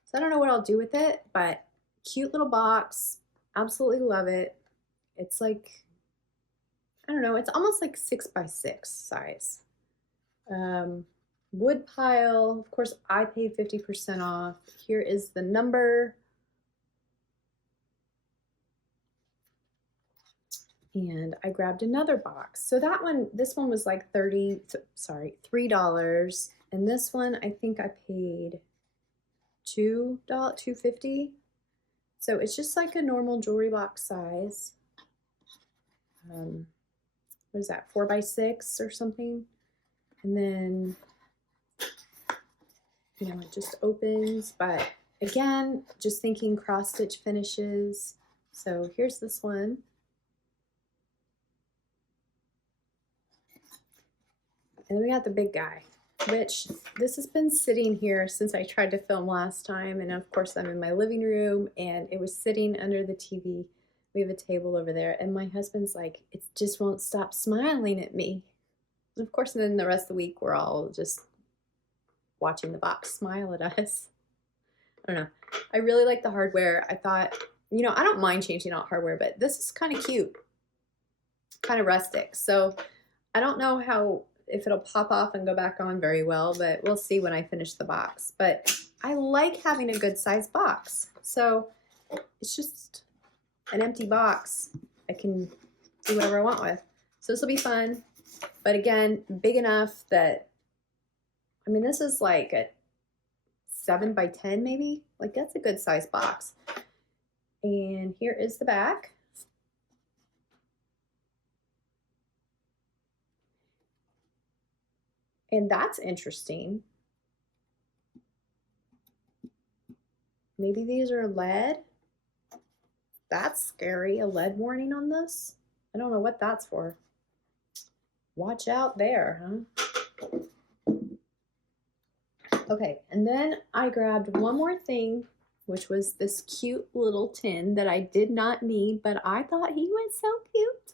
So I don't know what I'll do with it, but cute little box. Absolutely love it. It's like, I don't know, it's almost like 6x6 size. Wood pile, of course I paid 50% off. Here is the number. And I grabbed another box. So that one, this one was like $3. And this one, I think I paid $2.50. So it's just like a normal jewelry box size. What is that, 4x6 or something? And then, you know, it just opens. But again, just thinking cross stitch finishes. So here's this one. And then we got the big guy, which this has been sitting here since I tried to film last time. And of course I'm in my living room and it was sitting under the TV. We have a table over there and my husband's like, it just won't stop smiling at me. And of course then the rest of the week we're all just watching the box smile at us. I don't know. I really like the hardware. I thought, you know, I don't mind changing out hardware, but this is kind of cute, kind of rustic. So I don't know if it'll pop off and go back on very well, but we'll see when I finish the box. But I like having a good size box. So it's just an empty box I can do whatever I want with. So this will be fun. But again, big enough that, I mean, this is like a 7x10 maybe. Like that's a good size box. And here is the back. And that's interesting. Maybe these are lead. That's scary, a lead warning on this. I don't know what that's for. Watch out there, huh? Okay, and then I grabbed one more thing, which was this cute little tin that I did not need, but I thought he was so cute.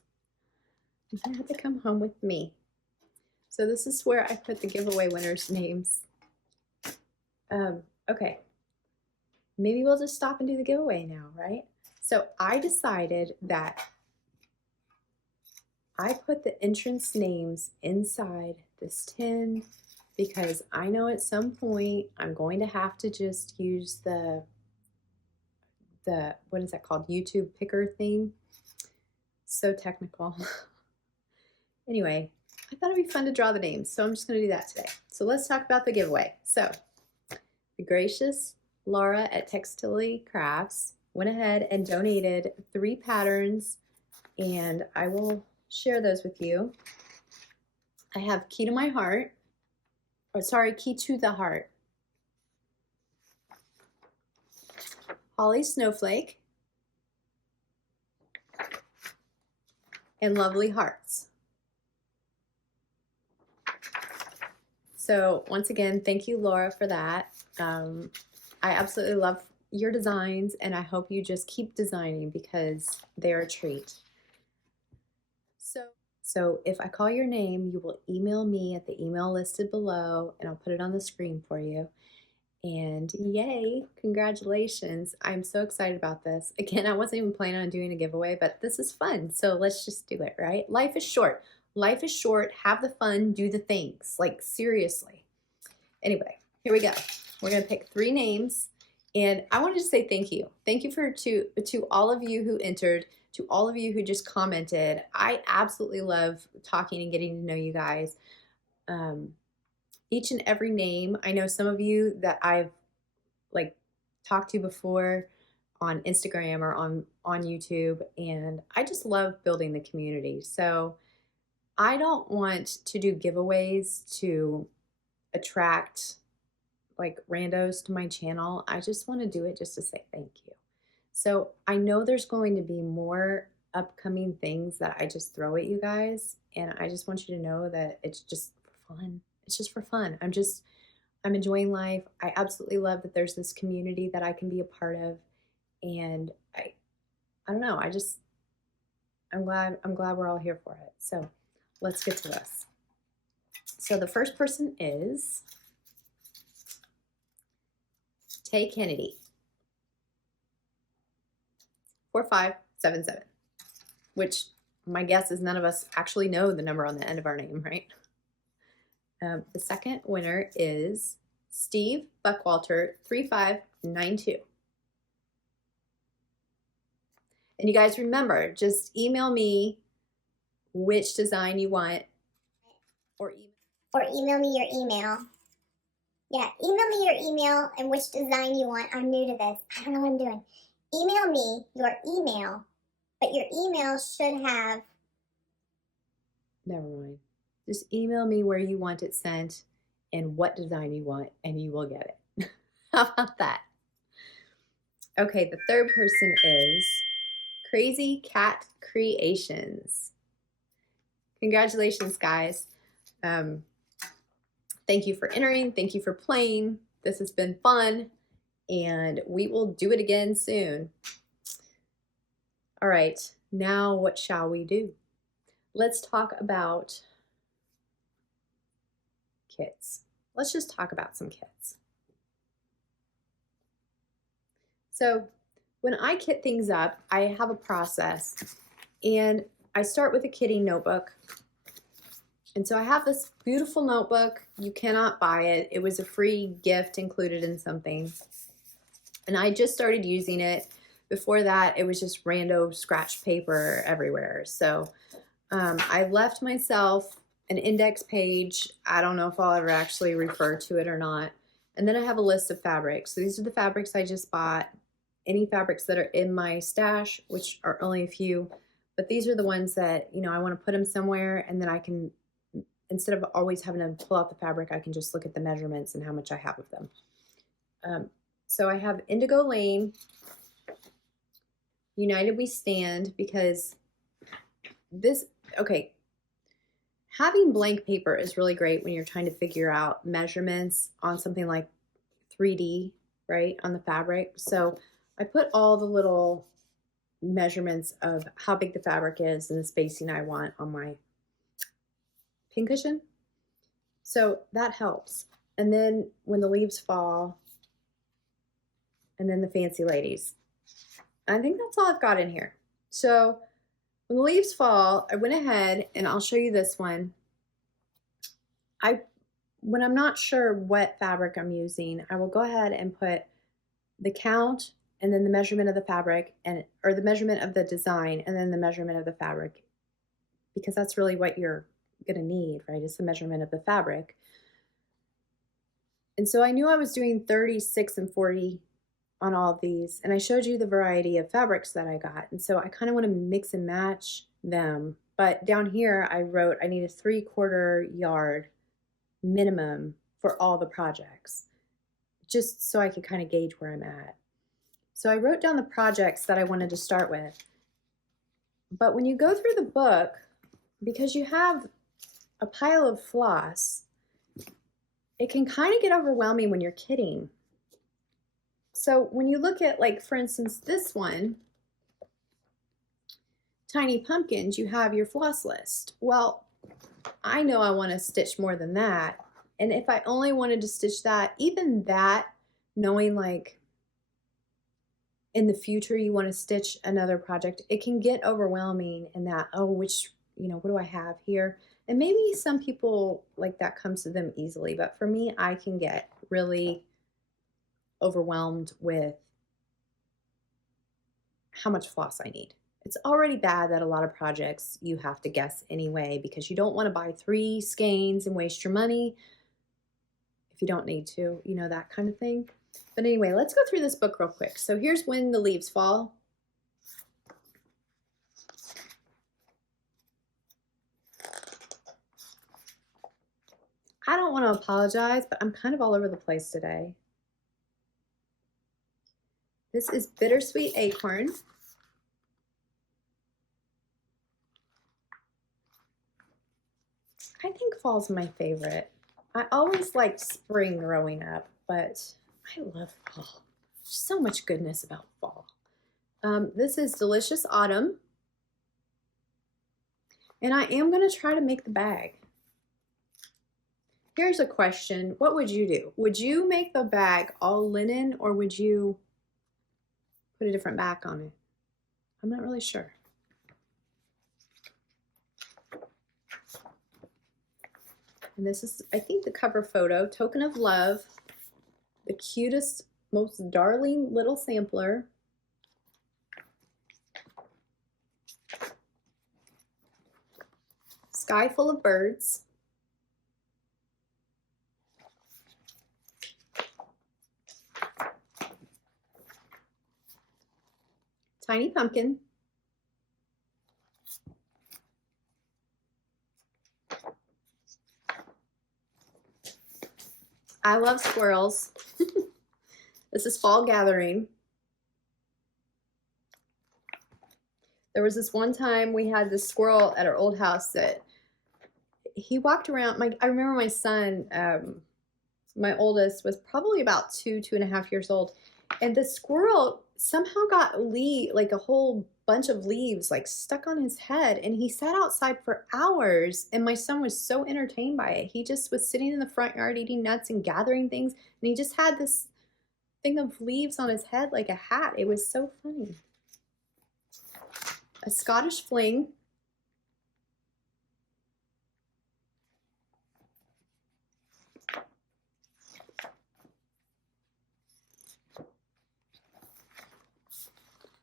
He had to come home with me. So this is where I put the giveaway winners' names. Okay, maybe we'll just stop and do the giveaway now, right? So I decided that I put the entrance names inside this tin because I know at some point I'm going to have to just use the what is that called? YouTube picker thing. So technical. Anyway, I thought it'd be fun to draw the names, so I'm just going to do that today. So let's talk about the giveaway. So the gracious Lara at Textilly Crafts went ahead and donated 3 patterns, and I will share those with you. I have Key to My Heart, or sorry, Key to the Heart, Holly Snowflake, and Lovely Hearts. So once again, thank you, Laura, for that. I absolutely love your designs, and I hope you just keep designing because they're a treat. So if I call your name, you will email me at the email listed below, and I'll put it on the screen for you. And yay, congratulations. I'm so excited about this. Again, I wasn't even planning on doing a giveaway, but this is fun. So let's just do it, right? Life is short. Life is short. Have the fun, do the things. Like, seriously. Anyway, here we go. We're going to pick 3 names. And I wanted to say thank you. Thank you to all of you who entered, to all of you who just commented. I absolutely love talking and getting to know you guys. Each and every name, I know some of you that I've like talked to before on Instagram or on YouTube, and I just love building the community. So I don't want to do giveaways to attract like randos to my channel. I just want to do it just to say thank you. So I know there's going to be more upcoming things that I just throw at you guys, and I just want you to know that it's just for fun. It's just for fun. I'm enjoying life. I absolutely love that there's this community that I can be a part of, and I don't know. I'm glad we're all here for it. So let's get to this. So the first person is Tay Kennedy, 4577, which my guess is none of us actually know the number on the end of our name, right? The second winner is Steve Buckwalter, 3592. And you guys remember, just email me which design you want, or email me your email. Yeah, email me your email and which design you want. I'm new to this. I don't know what I'm doing. Email me your email, but your email should have... Never mind. Just email me where you want it sent and what design you want, and you will get it. How about that? Okay, the third person is Crazy Cat Creations. Congratulations, guys. Thank you for entering. Thank you for playing. This has been fun, and we will do it again soon. All right, now what shall we do? Let's talk about kits. Let's just talk about some kits. So when I kit things up, I have a process, and I start with a kitting notebook. And so I have this beautiful notebook. You cannot buy it. It was a free gift included in something. And I just started using it. Before that, it was just rando scratch paper everywhere. So I left myself an index page. I don't know if I'll ever actually refer to it or not. And then I have a list of fabrics. So these are the fabrics I just bought. Any fabrics that are in my stash, which are only a few, but these are the ones that, you know, I want to put them somewhere, and then I can, instead of always having to pull out the fabric, I can just look at the measurements and how much I have of them. So I have Indigo Lane, United We Stand, because this, okay, having blank paper is really great when you're trying to figure out measurements on something like 3D, right, on the fabric. So I put all the little measurements of how big the fabric is and the spacing I want on my pincushion. So that helps. And then when the leaves fall, and then the fancy ladies. I think that's all I've got in here. So when the leaves fall, I went ahead, and I'll show you this one. When I'm not sure what fabric I'm using, I will go ahead and put the count and then the measurement of the fabric, or the measurement of the design and then the measurement of the fabric, because that's really what you're gonna need, right? It's the measurement of the fabric. And so I knew I was doing 36 and 40 on all of these, and I showed you the variety of fabrics that I got. And so I kind of want to mix and match them. But down here I wrote I need a 3/4 yard minimum for all the projects, just so I could kind of gauge where I'm at. So I wrote down the projects that I wanted to start with. But when you go through the book, because you have a pile of floss, it can kind of get overwhelming when you're kitting. So when you look at, like, for instance, this one, tiny pumpkins, you have your floss list. Well, I know I want to stitch more than that. And if I only wanted to stitch that, even that, knowing like in the future you want to stitch another project, it can get overwhelming in that, oh, which, you know, what do I have here? And maybe some people like that comes to them easily, but for me, I can get really overwhelmed with how much floss I need. It's already bad that a lot of projects you have to guess anyway because you don't want to buy 3 skeins and waste your money if you don't need to, you know, that kind of thing. But anyway, let's go through this book real quick. So here's When the Leaves Fall. I don't want to apologize, but I'm kind of all over the place today. This is Bittersweet Acorn. I think fall's my favorite. I always liked spring growing up, but I love fall. There's so much goodness about fall. This is Delicious Autumn. And I am going to try to make the bag. Here's a question. What would you do? Would you make the bag all linen or would you put a different back on it? I'm not really sure. And this is, I think, the cover photo, Token of Love, the cutest, most darling little sampler. Sky full of birds. Tiny pumpkin. I love squirrels. This is Fall Gathering. There was this one time we had this squirrel at our old house that he walked around. I remember my son, my oldest, was probably about 2.5 years old. And the squirrel somehow got like a whole bunch of leaves like stuck on his head, and he sat outside for hours, and my son was so entertained by it. He just was sitting in the front yard eating nuts and gathering things, and he just had this thing of leaves on his head like a hat. It was so funny. A Scottish Fling.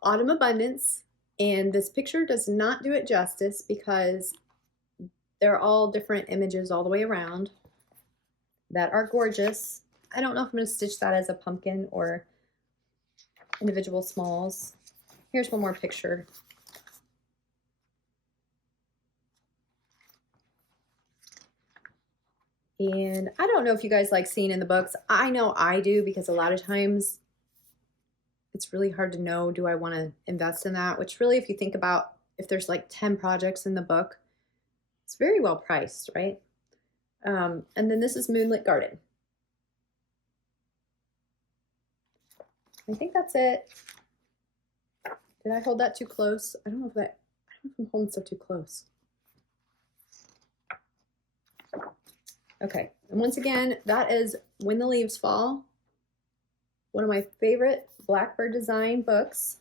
Autumn Abundance, and this picture does not do it justice because they're all different images all the way around that are gorgeous. I don't know if I'm going to stitch that as a pumpkin or individual smalls. Here's one more picture. And I don't know if you guys like seeing in the books. I know I do because a lot of times it's really hard to know, do I want to invest in that? Which really, if you think about, if there's like 10 projects in the book, it's very well priced, right? And then this is Moonlit Garden. I think that's it. Did I hold that too close? I don't know if I'm holding stuff too close. Okay, and once again, that is When the Leaves Fall. One of my favorite Blackbird design books.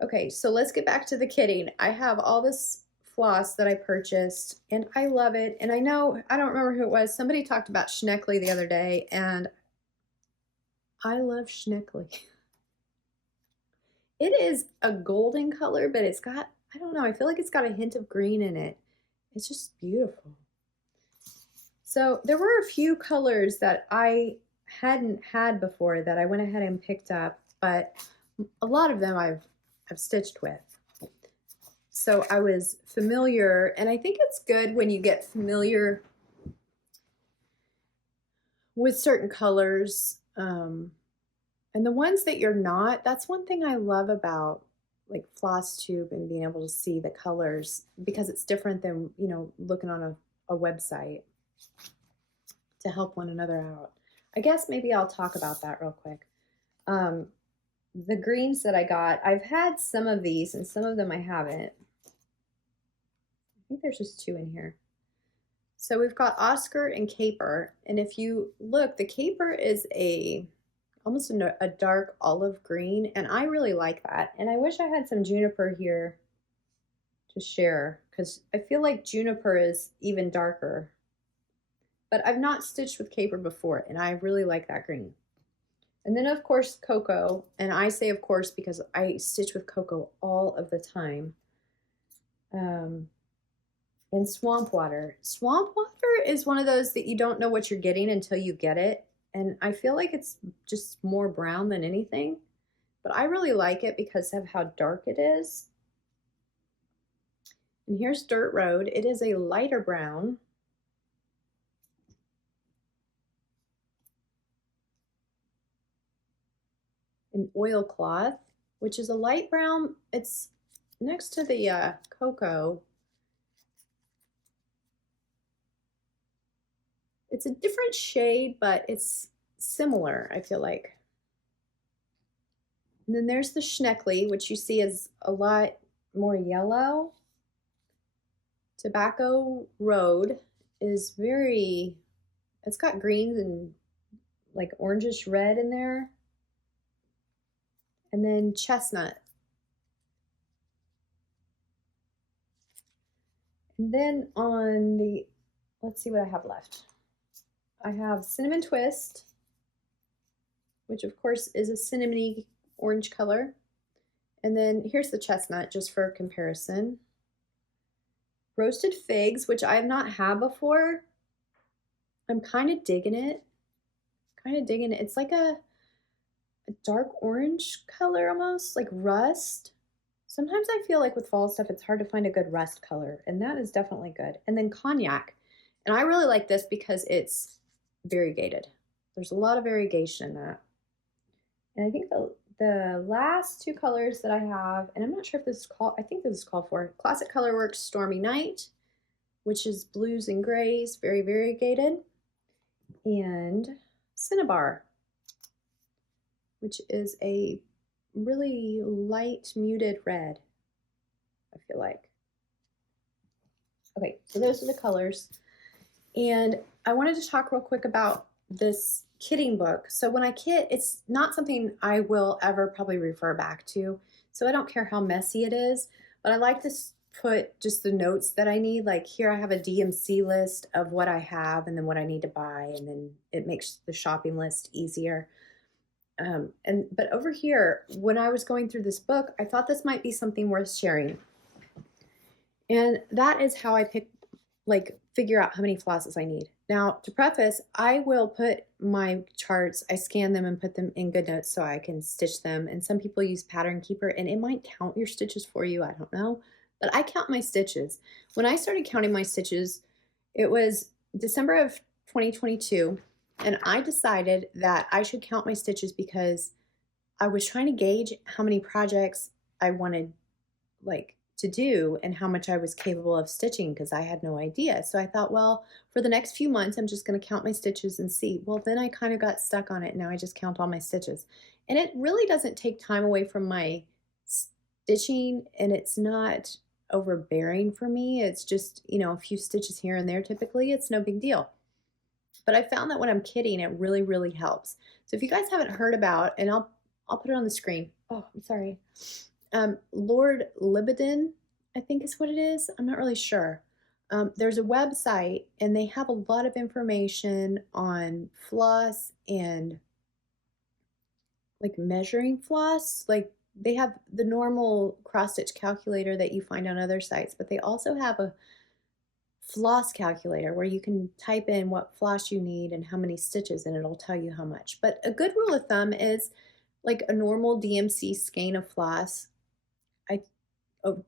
Okay, so let's get back to the kitting. I have all this floss that I purchased and I love it. And I know, I don't remember who it was, somebody talked about Schneckly the other day, and I love Schneckly. It is a golden color, but it's got, I don't know, I feel like it's got a hint of green in it. It's just beautiful. So there were a few colors that I hadn't had before that I went ahead and picked up, but a lot of them I've stitched with. So I was familiar, and I think it's good when you get familiar with certain colors. And the ones that you're not, that's one thing I love about like FlosStube and being able to see the colors, because it's different than, you know, looking on a website to help one another out. I guess maybe I'll talk about that real quick. The greens that I got, I've had some of these and some of them I haven't. think there's just 2 in here. So we've got Oscar and Caper, and if you look, the Caper is almost a dark olive green, and I really like that. And I wish I had some juniper here to share, because I feel like juniper is even darker. But I've not stitched with Caper before, and I really like that green. And then of course Cocoa, and I say of course because I stitch with Cocoa all of the time. And Swamp Water. Swamp Water is one of those that you don't know what you're getting until you get it. And I feel like it's just more brown than anything. But I really like it because of how dark it is. And here's Dirt Road. It is a lighter brown. And Oilcloth, which is a light brown. It's next to the Cocoa. It's a different shade, but it's similar, I feel like. And then there's the Schneckley, which you see is a lot more yellow. Tobacco Road is it's got greens and like orangish red in there. And then Chestnut. And then on the, let's see what I have left. I have Cinnamon Twist, which of course is a cinnamony orange color. And then here's the Chestnut, just for comparison. Roasted Figs, which I have not had before. I'm kind of digging it. It's like a dark orange color almost, like rust. Sometimes I feel like with fall stuff, it's hard to find a good rust color, and that is definitely good. And then Cognac. And I really like this because it's variegated. There's a lot of variegation in that. And I think the last 2 colors that I have, and I'm not sure if this is called, I think this is called for Classic Colorworks Stormy Night, which is blues and grays, very variegated, and Cinnabar, which is a really light muted red, I feel like. Okay, so those are the colors. And I wanted to talk real quick about this kitting book. So when I kit, it's not something I will ever probably refer back to. So I don't care how messy it is, but I like to put just the notes that I need. Like here I have a DMC list of what I have and then what I need to buy, and then it makes the shopping list easier. But over here, when I was going through this book, I thought this might be something worth sharing. And that is how I figure out how many flosses I need. Now, to preface, I will put my charts, I scan them and put them in GoodNotes so I can stitch them. And some people use Pattern Keeper, and it might count your stitches for you, I don't know. But I count my stitches. When I started counting my stitches, it was December of 2022, and I decided that I should count my stitches because I was trying to gauge how many projects I wanted to do and how much I was capable of stitching, because I had no idea. So I thought, well, for the next few months, I'm just going to count my stitches and see. Well, then I kind of got stuck on it. Now I just count all my stitches. And it really doesn't take time away from my stitching, and it's not overbearing for me. It's just, a few stitches here and there typically. It's no big deal. But I found that when I'm kitting, it really, really helps. So if you guys haven't heard about, and I'll put it on the screen. Oh, I'm sorry. Lord Libidin, I think is what it is. I'm not really sure. There's a website, and they have a lot of information on floss and measuring floss. They have the normal cross stitch calculator that you find on other sites, but they also have a floss calculator where you can type in what floss you need and how many stitches, and it'll tell you how much. But a good rule of thumb is a normal DMC skein of floss,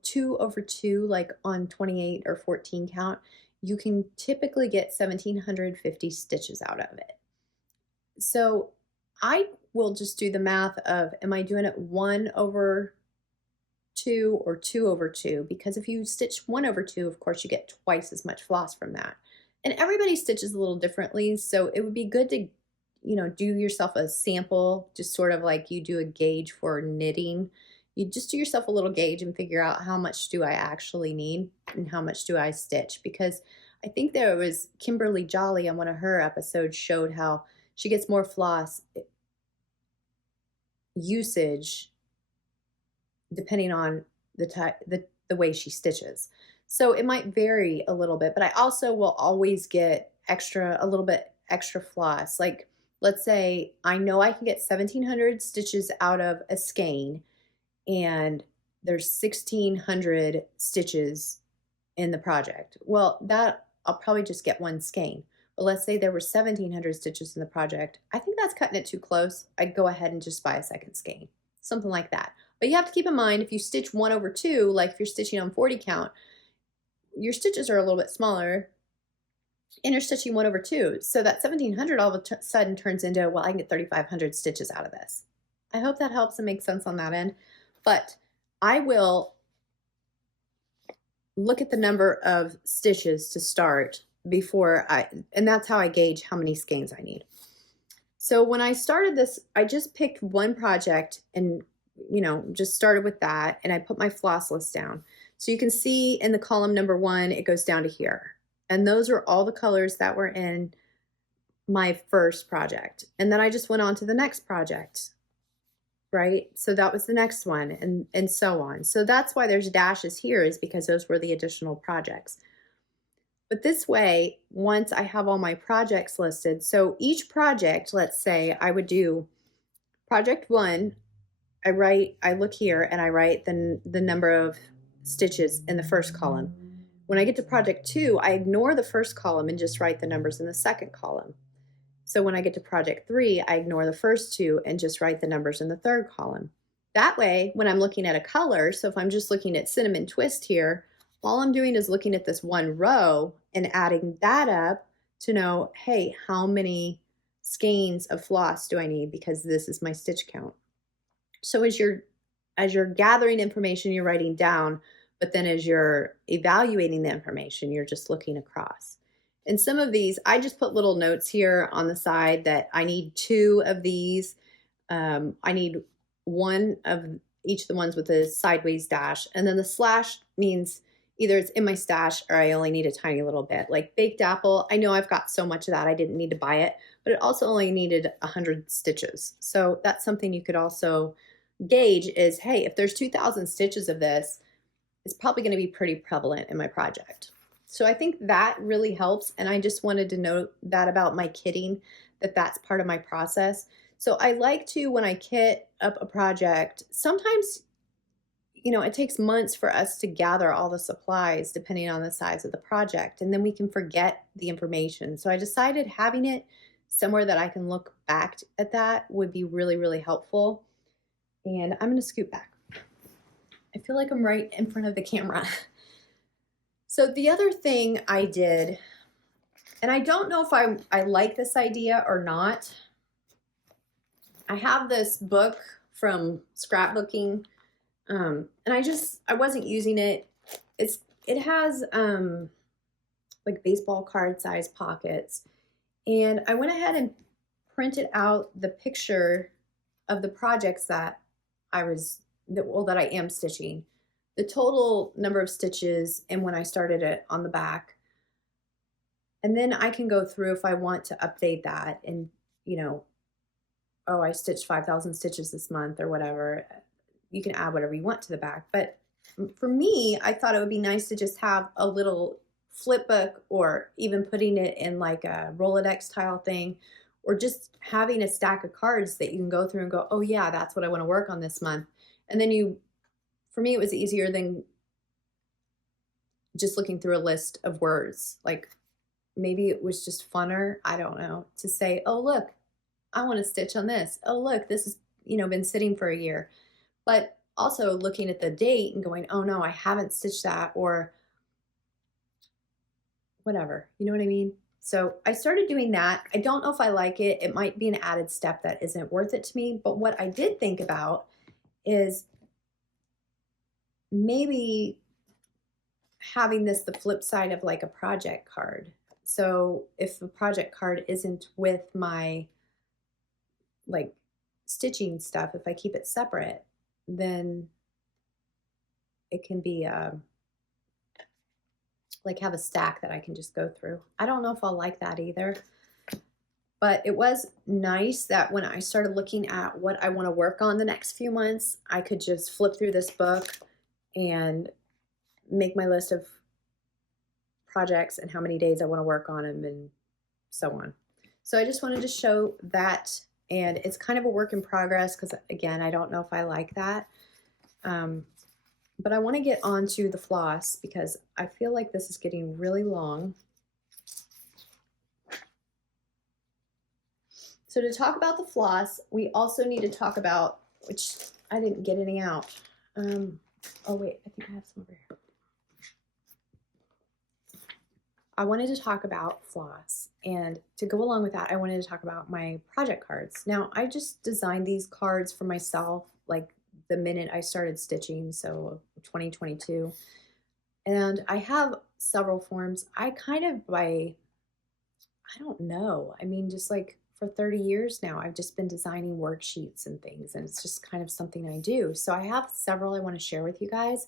2 over 2, on 28 or 14 count, you can typically get 1,750 stitches out of it. So I will just do the math of, am I doing it 1 over 2 or 2 over 2? Because if you stitch 1 over 2, of course, you get twice as much floss from that. And everybody stitches a little differently, so it would be good to, do yourself a sample, just sort of like you do a gauge for knitting. you just do yourself a little gauge and figure out how much do I actually need and how much do I stitch. Because I think there was Kimberly Jolly on one of her episodes showed how she gets more floss usage depending on the way she stitches. So it might vary a little bit, but I also will always get a little bit extra floss. Like, let's say I know I can get 1,700 stitches out of a skein, and there's 1,600 stitches in the project. Well, that I'll probably just get one skein. But let's say there were 1,700 stitches in the project. I think that's cutting it too close. I'd go ahead and just buy a second skein, something like that. But you have to keep in mind, if you stitch 1/2, like if you're stitching on 40 count, your stitches are a little bit smaller and you're stitching 1/2. So that 1,700 all of a sudden turns into, well, I can get 3,500 stitches out of this. I hope that helps and makes sense on that end. But I will look at the number of stitches to start and that's how I gauge how many skeins I need. So when I started this, I just picked one project and, just started with that, and I put my floss list down. So you can see in the column number 1, it goes down to here. And those are all the colors that were in my first project. And then I just went on to the next project, right? So that was the next one, and so on. So that's why there's dashes here, is because those were the additional projects. But this way, once I have all my projects listed, so each project, let's say I would do project 1, I look here and I write the number of stitches in the first column. When I get to project 2, I ignore the first column and just write the numbers in the second column. So when I get to project 3, I ignore the first 2 and just write the numbers in the third column. That way, when I'm looking at a color, so if I'm just looking at Cinnamon Twist here, all I'm doing is looking at this one row and adding that up to know, hey, how many skeins of floss do I need, because this is my stitch count. So as you're gathering information, you're writing down, but then as you're evaluating the information, you're just looking across. And some of these, I just put little notes here on the side that I need 2 of these. I need 1 of each of the ones with a sideways dash. And then the slash means either it's in my stash or I only need a tiny little bit. Like baked apple, I know I've got so much of that I didn't need to buy it, but it also only needed 100 stitches. So that's something you could also gauge is, hey, if there's 2,000 stitches of this, it's probably going to be pretty prevalent in my project. So I think that really helps. And I just wanted to note that about my kitting, that's part of my process. So I like to, when I kit up a project, sometimes, it takes months for us to gather all the supplies depending on the size of the project, and then we can forget the information. So I decided having it somewhere that I can look back at that would be really, really helpful. And I'm going to scoot back. I feel like I'm right in front of the camera. So the other thing I did, and I don't know if I like this idea or not. I have this book from scrapbooking, and I wasn't using it. It has like baseball card size pockets, and I went ahead and printed out the picture of the projects that I am stitching, the total number of stitches, and when I started it on the back. And then I can go through if I want to update that and, oh, I stitched 5,000 stitches this month or whatever. You can add whatever you want to the back. But for me, I thought it would be nice to just have a little flip book, or even putting it in like a Rolodex style thing, or just having a stack of cards that you can go through and go, oh yeah, that's what I want to work on this month. And then for me, it was easier than just looking through a list of words. Like maybe it was just funner, I don't know, to say, oh look, I want to stitch on this. Oh look, this has been sitting for a year. But also looking at the date and going, oh no, I haven't stitched that, or whatever. You know what I mean? So I started doing that. I don't know if I like it. It might be an added step that isn't worth it to me. But what I did think about is maybe having this the flip side of like a project card. So if the project card isn't with my like stitching stuff, if I keep it separate, then it can be like have a stack that I can just go through. I don't know if I'll like that either. But it was nice that when I started looking at what I want to work on the next few months, I could just flip through this book and make my list of projects and how many days I want to work on them and so on. So I just wanted to show that, and it's kind of a work in progress because, again, I don't know if I like that. But I want to get onto the floss because I feel like this is getting really long. So to talk about the floss, we also need to talk about, which I didn't get any out. Oh wait, I think I have some over here. I wanted to talk about floss, and to go along with that, I wanted to talk about my project cards. Now, I just designed these cards for myself, like the minute I started stitching, so 2022. And I have several forms. I kind of I don't know. I mean, just like for 30 years now, I've just been designing worksheets and things, and it's just kind of something I do. So I have several I want to share with you guys,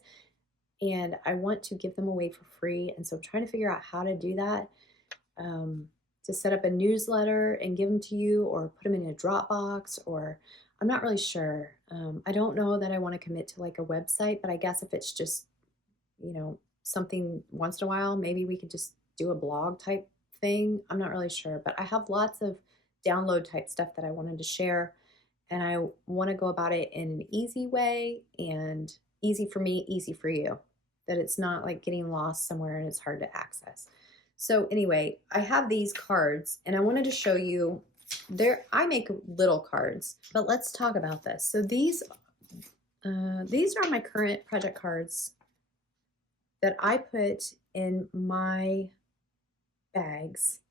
and I want to give them away for free. And so I'm trying to figure out how to do that, to set up a newsletter and give them to you, or put them in a Dropbox, or I'm not really sure. I don't know that I want to commit to like a website, but I guess if it's just, you know, something once in a while, maybe we could just do a blog type thing. I'm not really sure, but I have lots of download type stuff that I wanted to share, and I want to go about it in an easy way, and easy for me, easy for you, that it's not like getting lost somewhere and it's hard to access. So anyway, I have these cards, and I wanted to show you. I make little cards, but let's talk about this. So these are my current project cards that I put in my bags.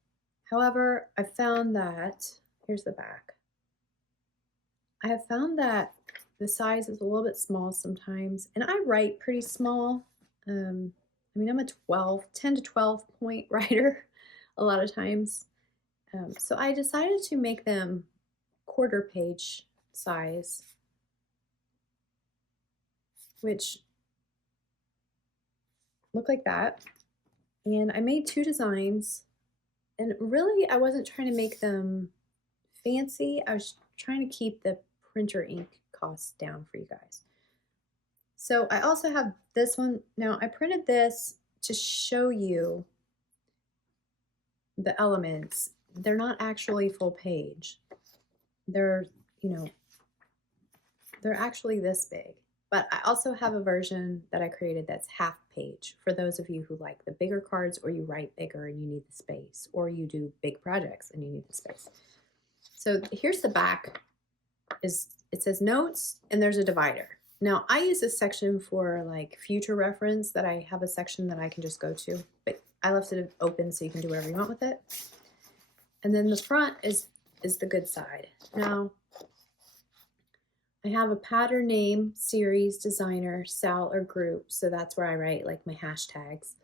However, I found that, here's the back. I have found that the size is a little bit small sometimes, and I write pretty small. I mean, I'm a 10 to 12 point writer a lot of times. So I decided to make them quarter page size, which look like that. And I made 2 designs, and really I wasn't trying to make them fancy. I was trying to keep the printer ink costs down for you guys. So I also have this one. Now I printed this to show you the elements. They're not actually full page. They're, you know, they're actually this big. But I also have a version that I created that's half page for those of you who like the bigger cards, or you write bigger and you need the space, or you do big projects and you need the space. So here's the back. It says notes, and there's a divider. Now I use this section for like future reference, that I have a section that I can just go to, but I left it open so you can do whatever you want with it. And then the front is the good side. Now I have a pattern name, series, designer, cell, or group. So that's where I write like my hashtags.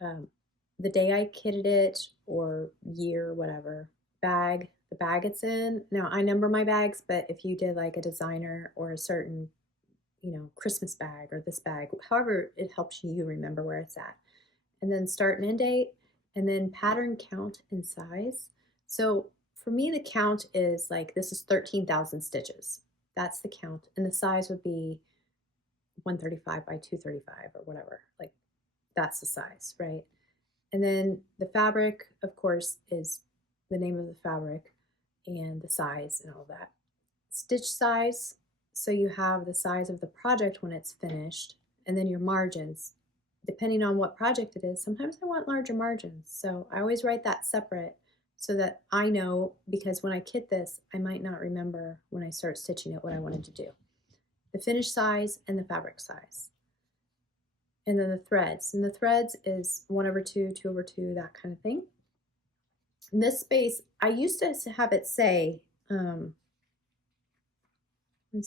The day I kitted it, or year, whatever. Bag, the bag it's in. Now I number my bags, but if you did like a designer or a certain, you know, Christmas bag or this bag, however it helps you remember where it's at. And then start and end date, and then pattern count and size. So for me, the count is like, this is 13,000 stitches. That's the count. And the size would be 135 by 235 or whatever. Like, that's the size, right? And then the fabric, of course, is the name of the fabric and the size and all that. Stitch size, so you have the size of the project when it's finished, and then your margins. Depending on what project it is, sometimes I want larger margins. So I always write that separate so that I know, because when I kit this, I might not remember when I start stitching it what I wanted to do. The finish size and the fabric size. And then the threads. And the threads is 1/2, 2/2, that kind of thing. In this space, I used to have it say, where's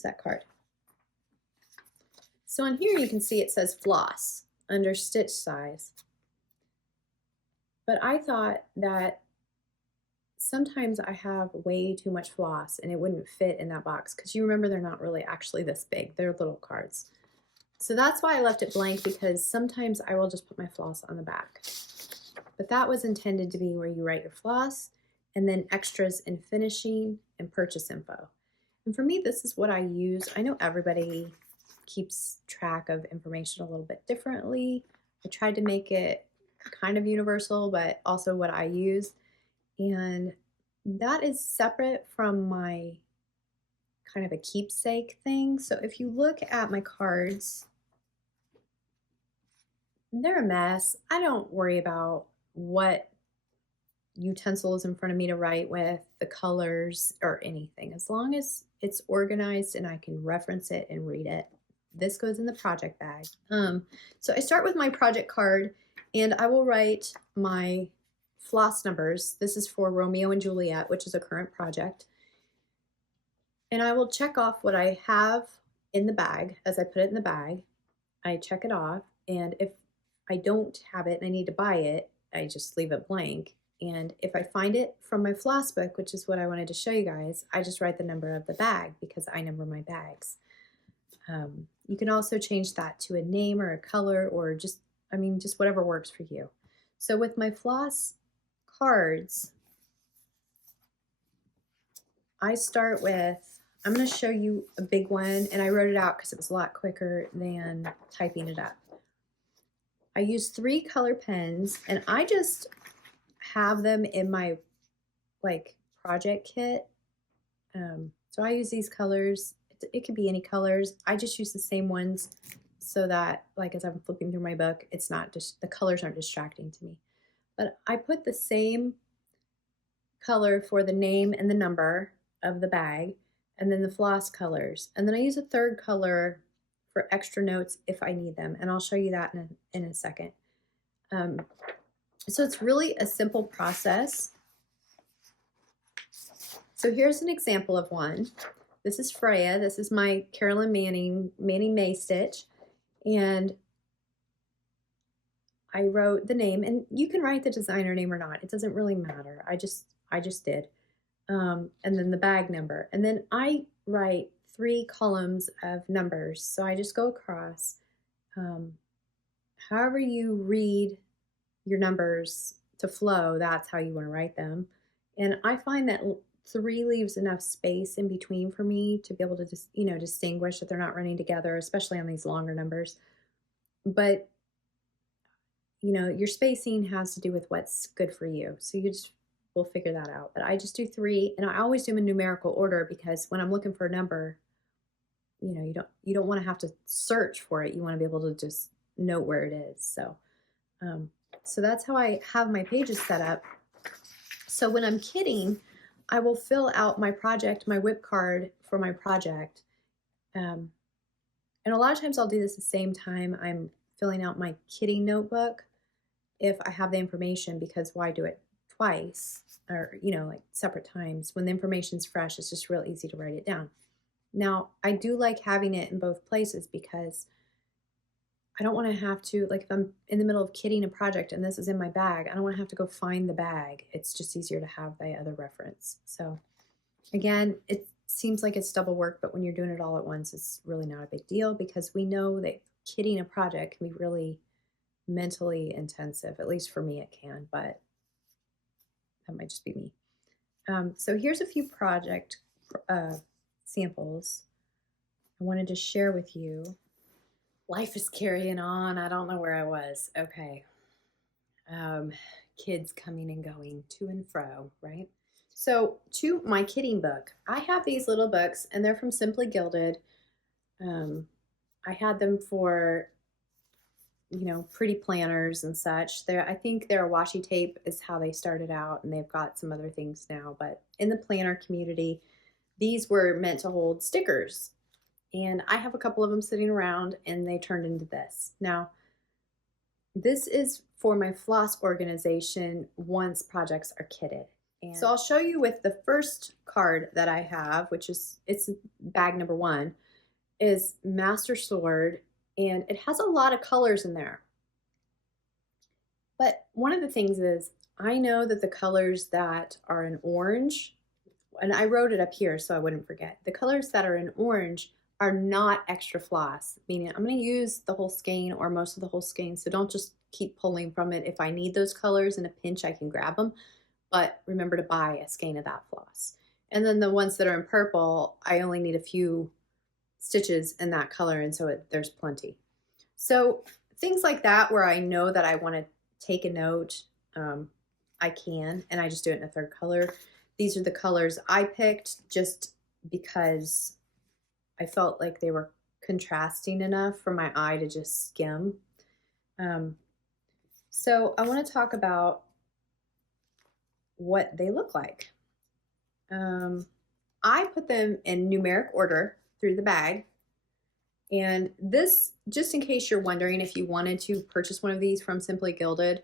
that card? So on here you can see it says floss under stitch size. But I thought that sometimes I have way too much floss and it wouldn't fit in that box, because you remember they're not really actually this big. They're little cards. So that's why I left it blank, because sometimes I will just put my floss on the back. But that was intended to be where you write your floss, and then extras and finishing and purchase info. And for me, this is what I use. I know everybody keeps track of information a little bit differently. I tried to make it kind of universal, but also what I use. And that is separate from my kind of a keepsake thing. So if you look at my cards, they're a mess. I don't worry about what utensil is in front of me to write with, the colors, or anything. As long as it's organized and I can reference it and read it. This goes in the project bag. So I start with my project card, and I will write my floss numbers. This is for Romeo and Juliet, which is a current project. And I will check off what I have in the bag as I put it in the bag. I check it off, and if I don't have it and I need to buy it, I just leave it blank. And if I find it from my floss book, which is what I wanted to show you guys, I just write the number of the bag because I number my bags. You can also change that to a name or a color, or just whatever works for you. So with my floss cards, I start with, I'm going to show you a big one, and I wrote it out because it was a lot quicker than typing it up. I use 3 color pens, and I just have them in my project kit. So I use these colors. It could be any colors. I just use the same ones so that as I'm flipping through my book, it's not just, the colors aren't distracting to me. But I put the same color for the name and the number of the bag, and then the floss colors. And then I use a 3rd color for extra notes if I need them. And I'll show you that in a second. So it's really a simple process. So here's an example of one. This is Freya. This is my Carolyn Manning May stitch. And I wrote the name, and you can write the designer name or not. It doesn't really matter. I just did. And then the bag number. And then I write 3 columns of numbers. So I just go across. However you read your numbers to flow, that's how you want to write them. And I find that 3 leaves enough space in between for me to be able to just, distinguish that they're not running together, especially on these longer numbers. But, your spacing has to do with what's good for you. So we'll figure that out. But I just do 3, and I always do them in numerical order, because when I'm looking for a number, you don't want to have to search for it. You want to be able to just note where it is. So that's how I have my pages set up. So when I'm kitting, I will fill out my project, my whip card for my project. And a lot of times I'll do this the same time I'm filling out my kitting notebook if I have the information, because why do it twice or, separate times? When the information's fresh, it's just real easy to write it down. Now, I do like having it in both places, because I don't want to have to, if I'm in the middle of kitting a project and this is in my bag, I don't want to have to go find the bag. It's just easier to have the other reference. So again, it seems like it's double work, but when you're doing it all at once, it's really not a big deal, because we know that kitting a project can be really mentally intensive. At least for me it can, but that might just be me. So here's a few project samples I wanted to share with you. Life is carrying on. I don't know where I was. Okay. Kids coming and going to and fro, right? So to my kitting book, I have these little books, and they're from Simply Gilded. I had them for, pretty planners and such. I think their washi tape is how they started out, and they've got some other things now. But in the planner community, these were meant to hold stickers. And I have a couple of them sitting around, and they turned into this. Now, this is for my floss organization once projects are kitted. And so I'll show you with the first card that I have, it's bag number 1, is Master Sword, and it has a lot of colors in there. But one of the things is, I know that the colors that are in orange, and I wrote it up here so I wouldn't forget, the colors that are in orange are not extra floss, meaning I'm going to use the whole skein or most of the whole skein, so don't just keep pulling from it. If I need those colors in a pinch, I can grab them, but remember to buy a skein of that floss. And then the ones that are in purple, I only need a few stitches in that color, and so there's plenty. So things like that where I know that I want to take a note, I can, and I just do it in a third color. These are the colors I picked just because I felt like they were contrasting enough for my eye to just skim. So I want to talk about what they look like. I put them in numeric order through the bag. And this, just in case you're wondering if you wanted to purchase one of these from Simply Gilded,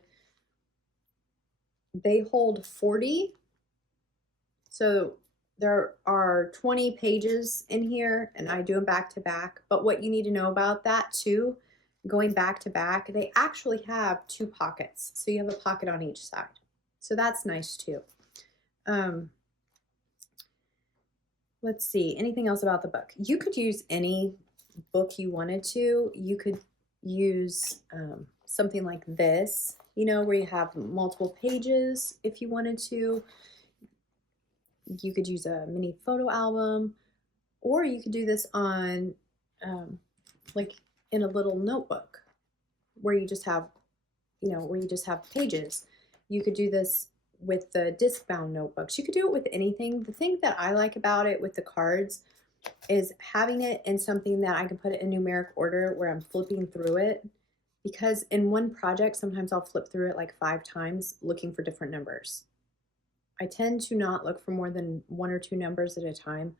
they hold 40. So there are 20 pages in here, and I do them back to back. But what you need to know about that too, going back to back, they actually have 2 pockets. So you have a pocket on each side. So that's nice too. Let's see, anything else about the book? You could use any book you wanted to. You could use something like this, you know, where you have multiple pages if you wanted to. You could use a mini photo album, or you could do this on like in a little notebook where you just have, you know, where you just have pages. You could do this with the disc bound notebooks. You could do it with anything. The thing that I like about it with the cards is having it in something that I can put it in numeric order where I'm flipping through it, because in one project sometimes I'll flip through it like 5 times looking for different numbers. I tend to not look for more than 1 or 2 numbers at a time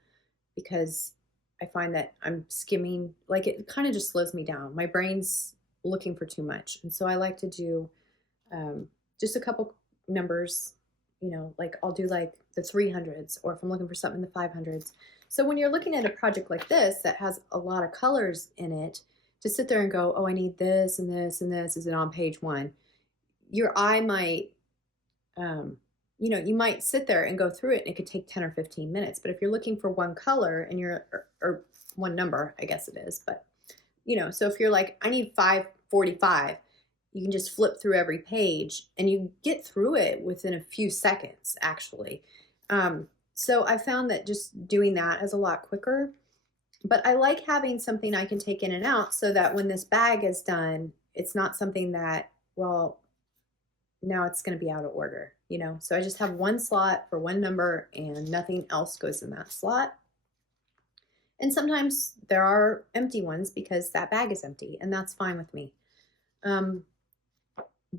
because I find that I'm skimming, like it kind of just slows me down. My brain's looking for too much. And so I like to do just a couple numbers, you know, like I'll do like the 300s, or if I'm looking for something in the 500s. So when you're looking at a project like this that has a lot of colors in it, to sit there and go, oh, I need this and this and this, is it on page 1? Your eye might, you know, you might sit there and go through it and it could take 10 or 15 minutes. But if you're looking for one color and you're, or one number, I guess it is, but you know, so if you're like, I need 545, you can just flip through every page and you get through it within a few seconds, actually. So I found that just doing that is a lot quicker. But I like having something I can take in and out so that when this bag is done, it's not something that, well, now it's going to be out of order, you know? So I just have one slot for one number and nothing else goes in that slot. And sometimes there are empty ones because that bag is empty, and that's fine with me.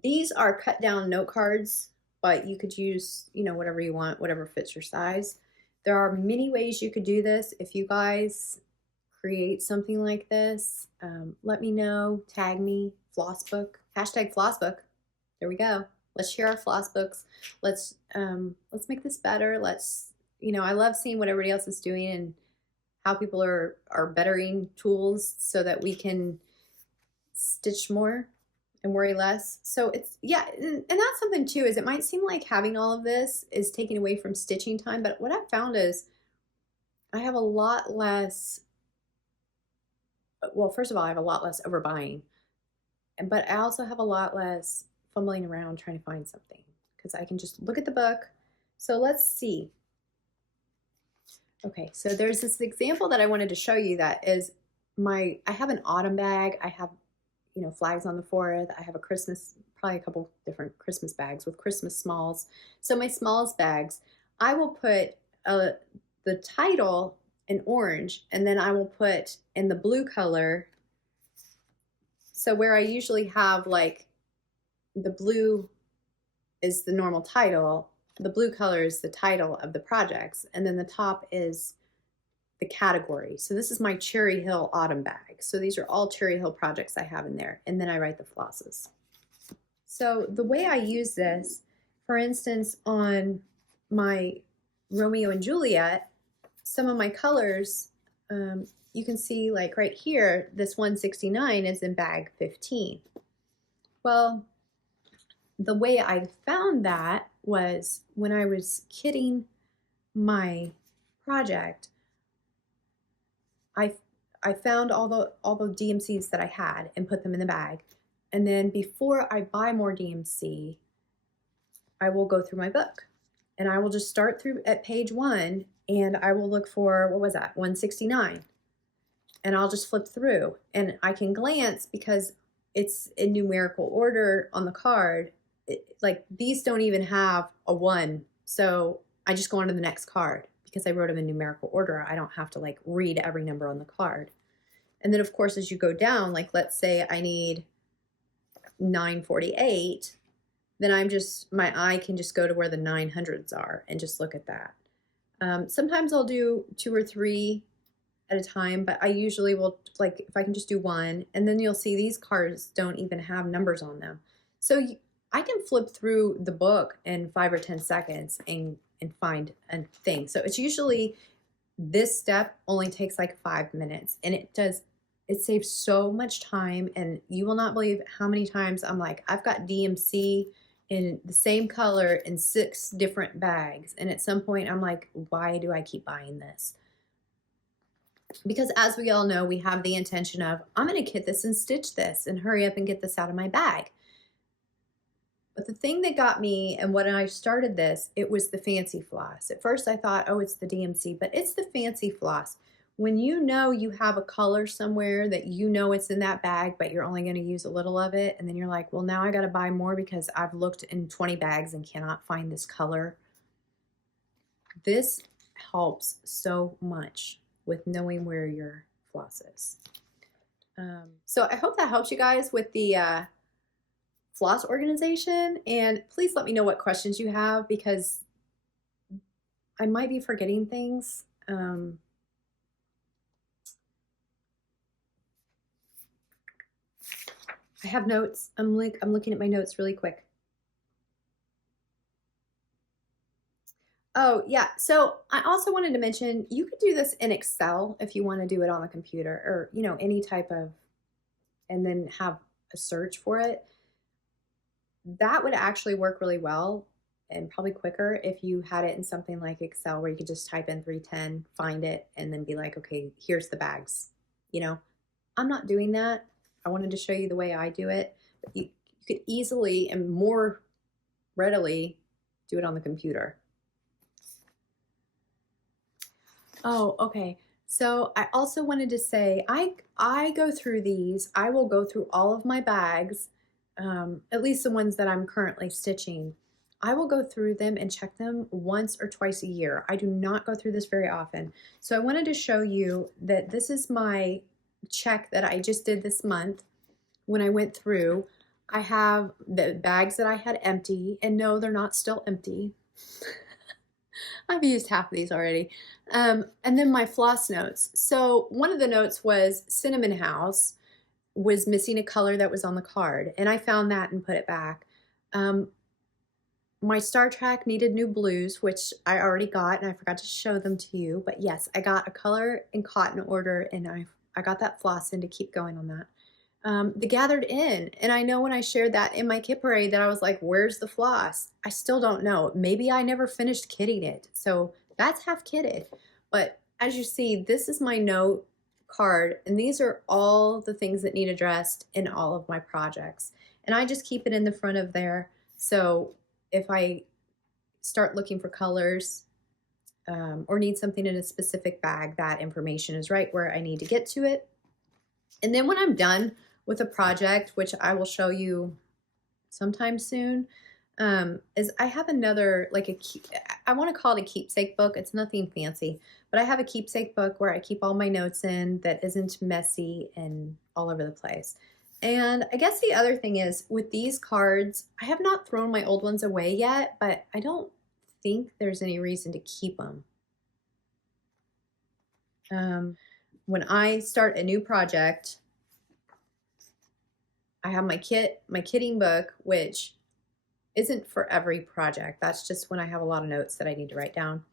These are cut down note cards, but you could use, you know, whatever you want, whatever fits your size. There are many ways you could do this. If you guys create something like this, let me know, tag me, FLOSSBOOK, hashtag FLOSSBOOK. There we go. Let's share our floss books. Let's make this better. Let's, you know, I love seeing what everybody else is doing and how people are bettering tools so that we can stitch more and worry less. So it's, yeah, and that's something too, is it might seem like having all of this is taking away from stitching time, but what I've found is I have a lot less, well, first of all, I have a lot less overbuying, but I also have a lot less fumbling around trying to find something because I can just look at the book. So let's see. Okay, so there's this example that I wanted to show you that is I have an autumn bag. I have, you know, flags on the 4th. I have a Christmas, probably a couple different Christmas bags with Christmas smalls. So my smalls bags, I will put the title in orange, and then I will put in the blue color. So where I usually have like the blue is the normal title, the blue color is the title of the projects, and then the top is the category. So this is my Cherry Hill autumn bag. So these are all Cherry Hill projects I have in there, and then I write the flosses. So the way I use this, for instance, on my Romeo and Juliet, some of my colors, you can see like right here, this 169 is in bag 15. Well, the way I found that was when I was kitting my project, I found all the DMCs that I had and put them in the bag. And then before I buy more DMC, I will go through my book and I will just start through at page 1 and I will look for, what was that, 169. And I'll just flip through and I can glance because it's in numerical order on the card. Like these don't even have a 1. So I just go on to the next card because I wrote them in numerical order. I don't have to like read every number on the card. And then of course, as you go down, like let's say I need 948, then I'm just, my eye can just go to where the 900s are and just look at that. Sometimes I'll do 2 or 3 at a time, but I usually will, like if I can just do 1, and then you'll see these cards don't even have numbers on them. So I can flip through the book in 5 or 10 seconds and find a thing. So it's usually, this step only takes like 5 minutes, and it saves so much time, and you will not believe how many times I'm like, I've got DMC in the same color in 6 different bags. And at some point I'm like, why do I keep buying this? Because as we all know, we have the intention of, I'm going to kit this and stitch this and hurry up and get this out of my bag. But the thing that got me, and when I started this, it was the fancy floss. At first I thought, oh, it's the DMC, but it's the fancy floss. When you know you have a color somewhere that you know it's in that bag, but you're only going to use a little of it, and then you're like, well, now I got to buy more because I've looked in 20 bags and cannot find this color. This helps so much with knowing where your floss is. So I hope that helps you guys with the floss organization, and please let me know what questions you have because I might be forgetting things. I have notes. I'm looking at my notes really quick. Oh yeah, so I also wanted to mention you could do this in Excel if you want to do it on the computer, or you know, any type of, and then have a search for it. That would actually work really well and probably quicker if you had it in something like Excel where you could just type in 310, find it, and then be like, okay, here's the bags. You know, I'm not doing that. I wanted to show you the way I do it. But you could easily and more readily do it on the computer. Oh, okay. So I also wanted to say, I go through these. I will go through all of my bags, at least the ones that I'm currently stitching. I will go through them and check them once or twice a year. I do not go through this very often. So I wanted to show you that this is my check that I just did this month. When I went through, I have the bags that I had empty, and no, they're not still empty. I've used half of these already. And then my floss notes. So one of the notes was Cinnamon House was missing a color that was on the card, and I found that and put it back. My Star Trek needed new blues, which I already got, and I forgot to show them to you. But yes, I got a color and cotton order, and I got that floss in to keep going on that. The Gathered In, and I know when I shared that in my kit parade that I was like, where's the floss? I still don't know. Maybe I never finished kitting it, so that's half kitted. But as you see, this is my note card, and these are all the things that need addressed in all of my projects, and I just keep it in the front of there. So if I start looking for colors or need something in a specific bag, that information is right where I need to get to it. And then when I'm done with a project, which I will show you sometime soon, is I have another, like I want to call it a keepsake book. It's nothing fancy, but I have a keepsake book where I keep all my notes in that isn't messy and all over the place. And I guess the other thing is with these cards, I have not thrown my old ones away yet, but I don't think there's any reason to keep them. When I start a new project, I have my kitting book, which isn't for every project. That's just when I have a lot of notes that I need to write down.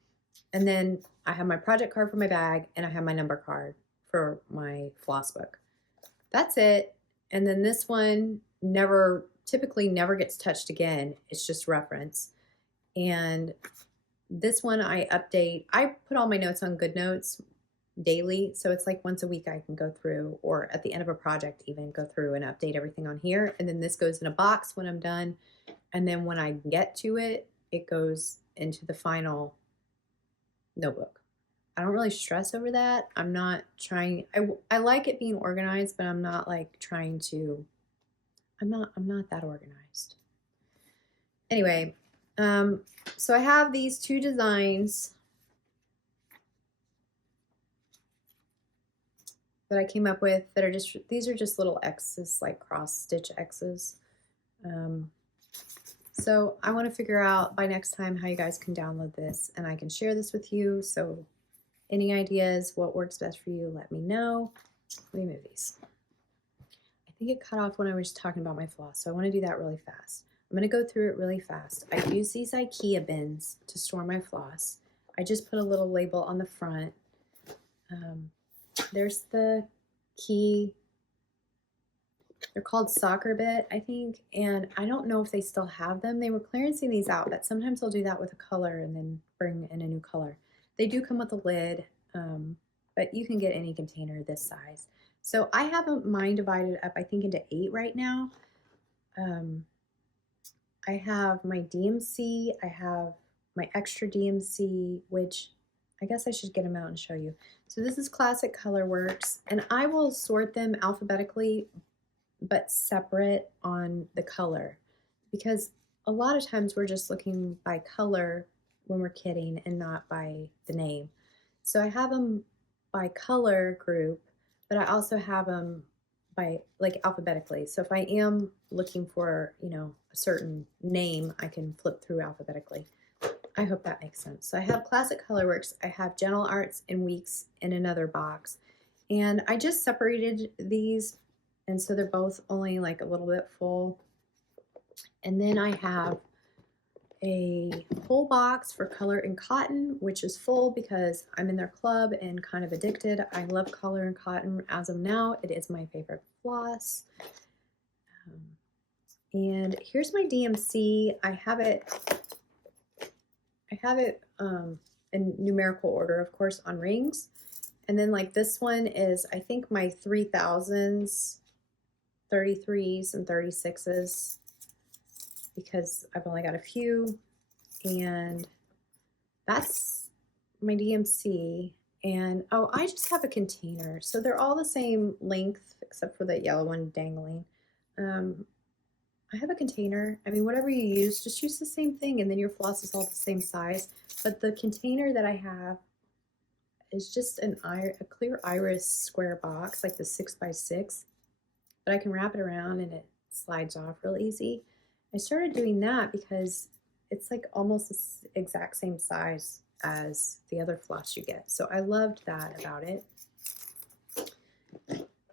And then I have my project card for my bag, and I have my number card for my floss book. That's it. And then this one typically never gets touched again. It's just reference. And this one I update. I put all my notes on GoodNotes, daily. So it's like once a week I can go through, or at the end of a project even, go through and update everything on here. And then this goes in a box when I'm done. And then when I get to it, it goes into the final notebook. I don't really stress over that. I'm not trying, I like it being organized, but I'm not like trying to, I'm not that organized. Anyway, so I have these two designs that I came up with that are just, these are just little X's, like cross stitch X's. So I want to figure out by next time how you guys can download this and I can share this with you. So any ideas, what works best for you, let me know. Let me move these. I think it cut off when I was talking about my floss, so I want to do that really fast. I'm going to go through it really fast. I use these IKEA bins to store my floss. I just put a little label on the front. There's the key. They're called soccer bit, I think, and I don't know if they still have them. They were clearancing these out, but sometimes they'll do that with a color and then bring in a new color. They do come with a lid, but you can get any container this size. So I have mine divided up, I think, into 8 right now. I have my DMC, I have my extra DMC, which I guess I should get them out and show you. So this is Classic Colorworks, and I will sort them alphabetically, but separate on the color, because a lot of times we're just looking by color when we're kitting and not by the name. So I have them by color group, but I also have them by like alphabetically. So if I am looking for, you know, a certain name, I can flip through alphabetically. I hope that makes sense. So I have Classic Colorworks, I have Gentle Arts and Weeks in another box, and I just separated these, and so they're both only like a little bit full. And then I have a whole box for Color and Cotton, which is full because I'm in their club and kind of addicted. I love Color and Cotton as of now. It is my favorite floss. And here's my DMC. I have it in numerical order, of course, on rings. And then like this one is, I think, my 3000s, 33s, and 36s, because I've only got a few. And that's my DMC. And oh, I just have a container. So they're all the same length except for that yellow one dangling. I have a container. I mean, whatever you use, just use the same thing, and then your floss is all the same size. But the container that I have is just a clear iris square box, like the 6x6. But I can wrap it around and it slides off real easy. I started doing that because it's like almost the exact same size as the other floss you get. So I loved that about it.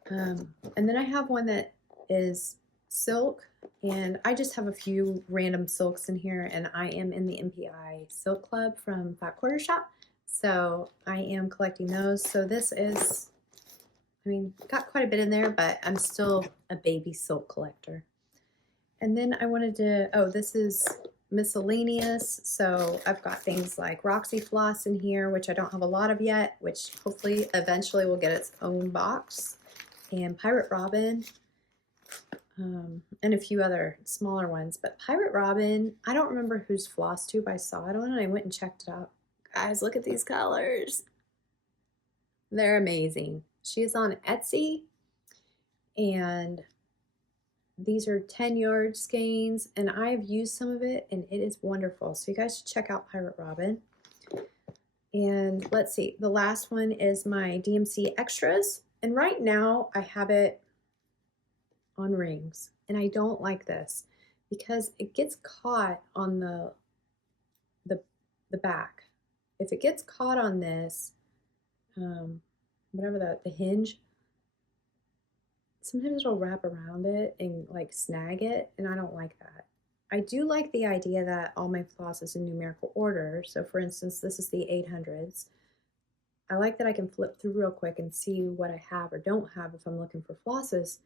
And then I have one that is silk, and I just have a few random silks in here, and I am in the MPI Silk Club from Fat Quarter Shop, so I am collecting those. So this is, I mean, got quite a bit in there, but I'm still a baby silk collector. And then I wanted to, oh, this is miscellaneous, so I've got things like Roxy Floss in here, which I don't have a lot of yet, which hopefully eventually will get its own box, and Pirate Robin, and a few other smaller ones. But Pirate Robin, I don't remember whose floss tube I saw it on, and I went and checked it out. Guys, look at these colors. They're amazing. She is on Etsy, and these are 10-yard skeins, and I've used some of it, and it is wonderful. So you guys should check out Pirate Robin. And let's see, the last one is my DMC Extras, and right now I have it on rings, and I don't like this because it gets caught on the back. If it gets caught on this, whatever the hinge, sometimes it'll wrap around it and like snag it, and I don't like that. I do like the idea that all my floss is in numerical order. So for instance, this is the 800s. I like that I can flip through real quick and see what I have or don't have if I'm looking for flosses,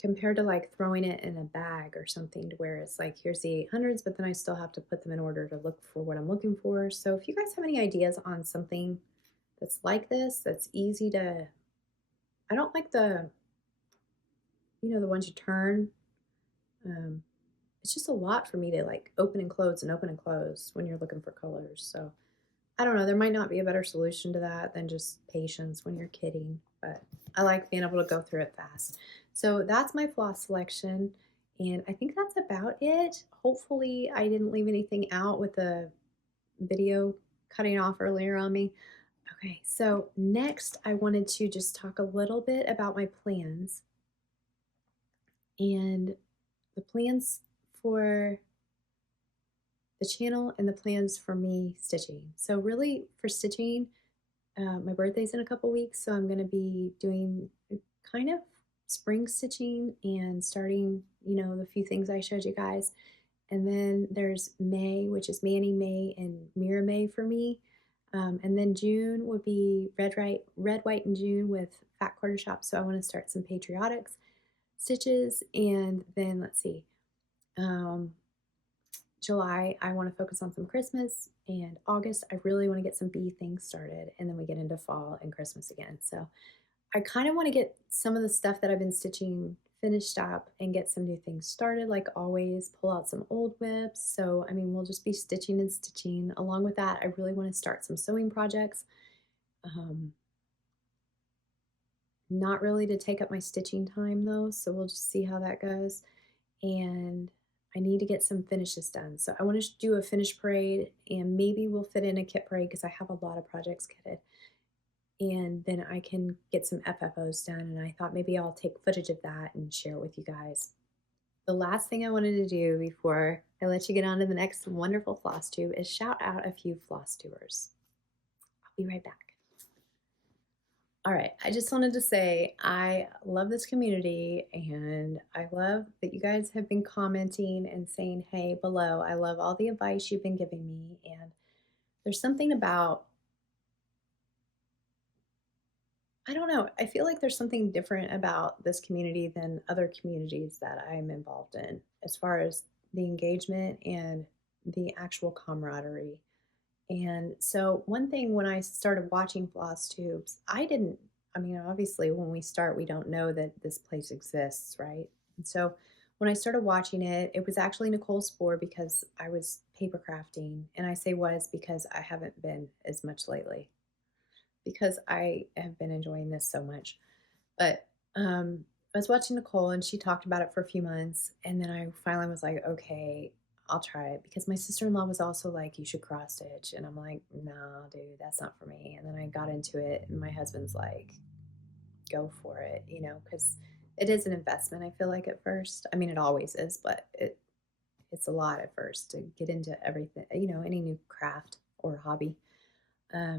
compared to like throwing it in a bag or something, to where it's like, here's the 800s, but then I still have to put them in order to look for what I'm looking for. So if you guys have any ideas on something that's like this, that's easy to, I don't like the, the ones you turn. It's just a lot for me to like open and close when you're looking for colors. So I don't know, there might not be a better solution to that than just patience when you're kidding, but I like being able to go through it fast. So that's my floss selection, and I think that's about it. Hopefully I didn't leave anything out with the video cutting off earlier on me. Okay, so next I wanted to just talk a little bit about my plans, and the plans for the channel and the plans for me stitching. So really for stitching, my birthday's in a couple weeks, so I'm going to be doing kind of spring stitching and starting, the few things I showed you guys. And then there's May, which is Manny May and Mira May for me. And then June would be Red, White, and June with Fat Quarter Shop. So I want to start some Patriotic stitches. And then let's see, July, I want to focus on some Christmas, and August, I really want to get some bee things started, and then we get into fall and Christmas again. So I kind of want to get some of the stuff that I've been stitching finished up and get some new things started, like always, pull out some old whips. So, I mean, we'll just be stitching and stitching. Along with that, I really want to start some sewing projects. Not really to take up my stitching time though, so we'll just see how that goes. And I need to get some finishes done. So I want to do a finish parade, and maybe we'll fit in a kit parade because I have a lot of projects kitted. And then I can get some FFOs done, and I thought maybe I'll take footage of that and share it with you guys. The last thing I wanted to do before I let you get on to the next wonderful floss tube is shout out a few FLOSSTUBERS. I'll be right back. All right, I just wanted to say I love this community, and I love that you guys have been commenting and saying hey below. I love all the advice you've been giving me, and there's something about, I don't know, I feel like there's something different about this community than other communities that I'm involved in as far as the engagement and the actual camaraderie. And so one thing when I started watching FLOSSTUBES, I mean, obviously when we start, we don't know that this place exists, right? And so when I started watching it, it was actually Nicole's spore because I was paper crafting. And I say was because I haven't been as much lately because I have been enjoying this so much. But I was watching Nicole, and she talked about it for a few months. And then I finally was like, okay, I'll try it, because my sister-in-law was also like, you should cross stitch. And I'm like, no, dude, that's not for me. And then I got into it, and my husband's like, go for it, because it is an investment, I feel like, at first. I mean, it always is, but it's a lot at first to get into everything, any new craft or hobby. I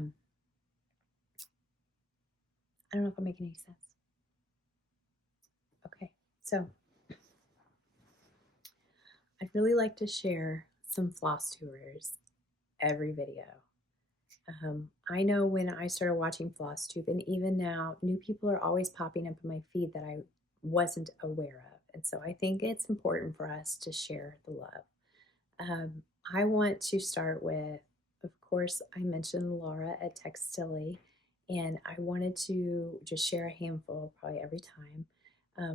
don't know if I'm making any sense. Okay, so I'd really like to share some FLOSSTUBERS every video. I know when I started watching FLOSSTUBE, and even now, new people are always popping up in my feed that I wasn't aware of. And so I think it's important for us to share the love. I want to start with, of course, I mentioned Lara at Textilly, and I wanted to just share a handful probably every time.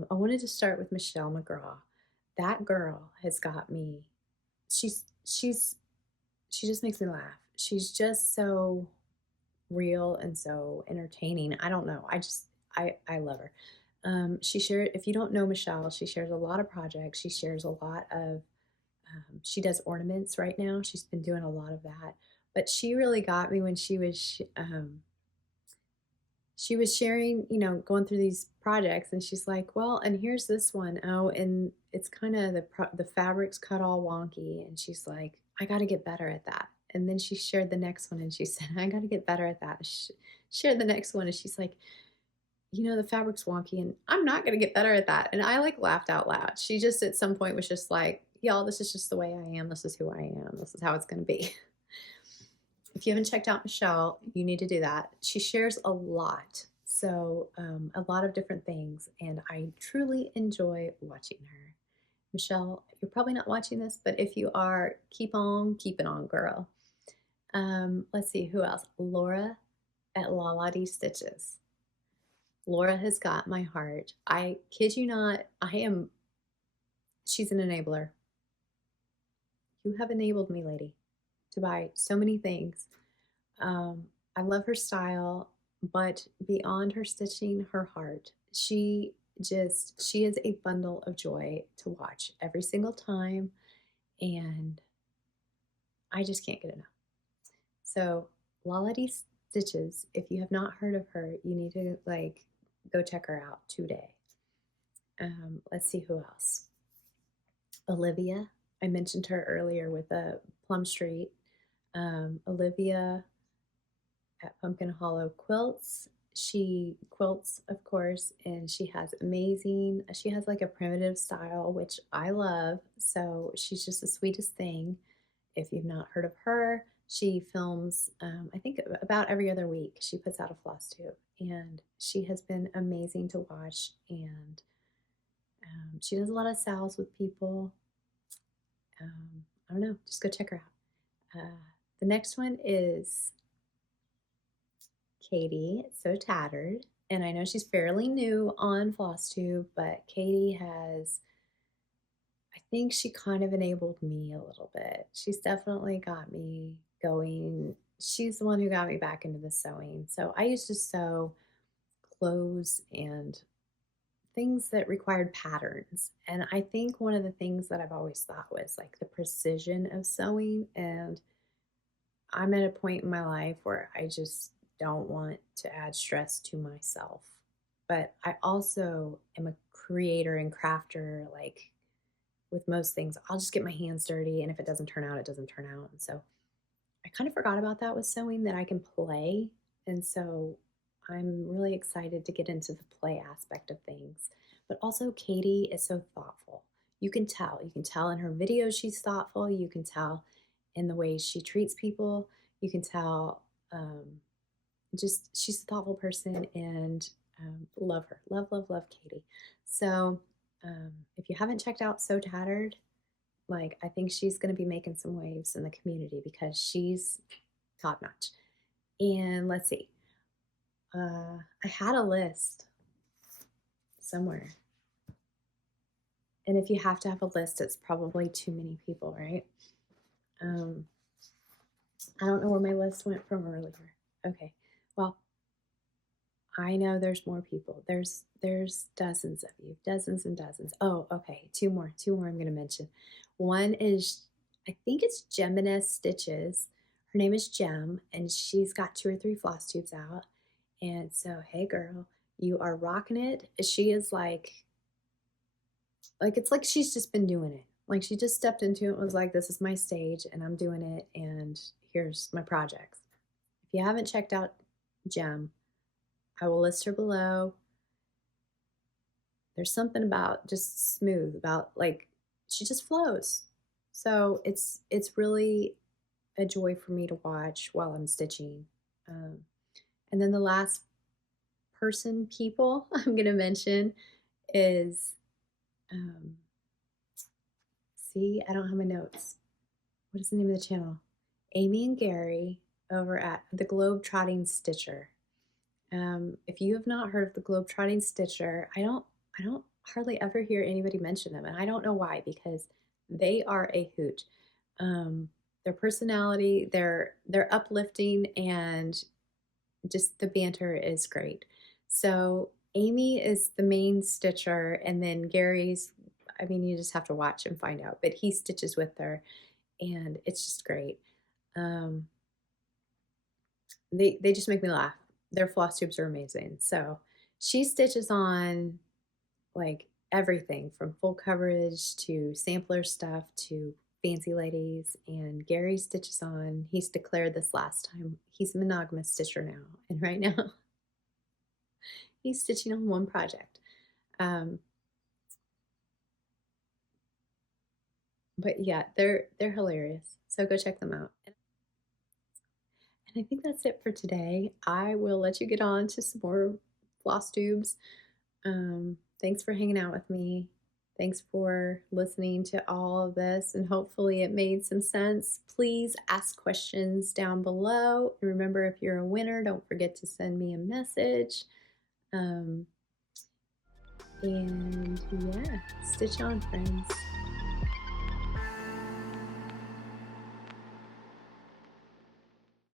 I wanted to start with Michelle McGraw. That girl has got me. She just makes me laugh. She's just so real and so entertaining. I don't know. I love her. She shared, if you don't know Michelle, she shares a lot of projects. She shares a lot of, she does ornaments right now. She's been doing a lot of that. But she really got me when she was sharing, going through these projects, and she's like, well, and here's this one. Oh, and it's kind of the fabric's cut all wonky. And she's like, I got to get better at that. And then she shared the next one, and she said, I got to get better at that. She shared the next one, and she's like, the fabric's wonky, and I'm not going to get better at that. And I like laughed out loud. She just at some point was just like, y'all, this is just the way I am. This is who I am. This is how it's going to be. If you haven't checked out Michelle, you need to do that. She shares a lot. So a lot of different things, and I truly enjoy watching her. Michelle, you're probably not watching this, but if you are, keep on keeping on, girl. Let's see, who else? Laura at Laladee Stitches. Laura has got my heart. I kid you not, she's an enabler. You have enabled me, lady, to buy so many things. I love her style, but beyond her stitching, her heart. She is a bundle of joy to watch every single time, and I just can't get enough. So Laladee Stitches, if you have not heard of her, you need to go check her out today. Let's see who else. Olivia, I mentioned her earlier with the Plum Street. Olivia at Pumpkin Hollow Quilts. She quilts, of course, and she has like a primitive style, which I love. So she's just the sweetest thing. If you've not heard of her, she films, I think about every other week. She puts out a floss tube, and she has been amazing to watch. And she does a lot of sales with people. I don't know, just go check her out. The next one is Katie, Sew Tattered. And I know she's fairly new on FlosStube, but Katie I think she kind of enabled me a little bit. She's definitely got me going. She's the one who got me back into the sewing. So I used to sew clothes and things that required patterns. And I think one of the things that I've always thought was like the precision of sewing. And I'm at a point in my life where I just don't want to add stress to myself. But I also am a creator and crafter. Like with most things, I'll just get my hands dirty, and if it doesn't turn out, it doesn't turn out. And so I kind of forgot about that with sewing, that I can play. And so I'm really excited to get into the play aspect of things. But also Katie is so thoughtful. You can tell in her videos she's thoughtful. You can tell in the way she treats people. You can tell just she's a thoughtful person, and love her. Love, love, love Katie. So if you haven't checked out Sew Tattered, I think she's going to be making some waves in the community because she's top notch. And let's see. I had a list somewhere. And if you have to have a list, it's probably too many people, right? I don't know where my list went from earlier. Okay, well, I know there's more people. There's dozens of you, dozens and dozens. Oh, okay, two more I'm going to mention. One is, I think it's Gemina Stitches. Her name is Jem, and she's got 2 or 3 floss tubes out. And so, hey girl, you are rocking it. She is it's like she's just been doing it. Like she just stepped into it and was like, this is my stage and I'm doing it, and here's my projects. If you haven't checked out Jem, I will list her below. There's something about just smooth, about she just flows. So it's really a joy for me to watch while I'm stitching. And then the last people I'm going to mention is, see, I don't have my notes. What is the name of the channel? Amy and Gary over at the Globetrotting Stitcher. If you have not heard of the Globetrotting Stitcher, I don't hardly ever hear anybody mention them, and I don't know why, because they are a hoot. Their personality, they're uplifting, and just the banter is great. So Amy is the main stitcher, and then Gary's, I mean, you just have to watch and find out, but he stitches with her, and it's just great. They just make me laugh. Their floss tubes are amazing. So she stitches on everything from full coverage to sampler stuff to fancy ladies, and Gary stitches on, he's declared this last time, he's a monogamous stitcher now, and right now he's stitching on one project. But yeah, they're hilarious. So go check them out. And I think that's it for today. I will let you get on to some more floss tubes. Thanks for hanging out with me. Thanks for listening to all of this, and hopefully it made some sense. Please ask questions down below. And remember, if you're a winner, don't forget to send me a message. And yeah, stitch on, friends.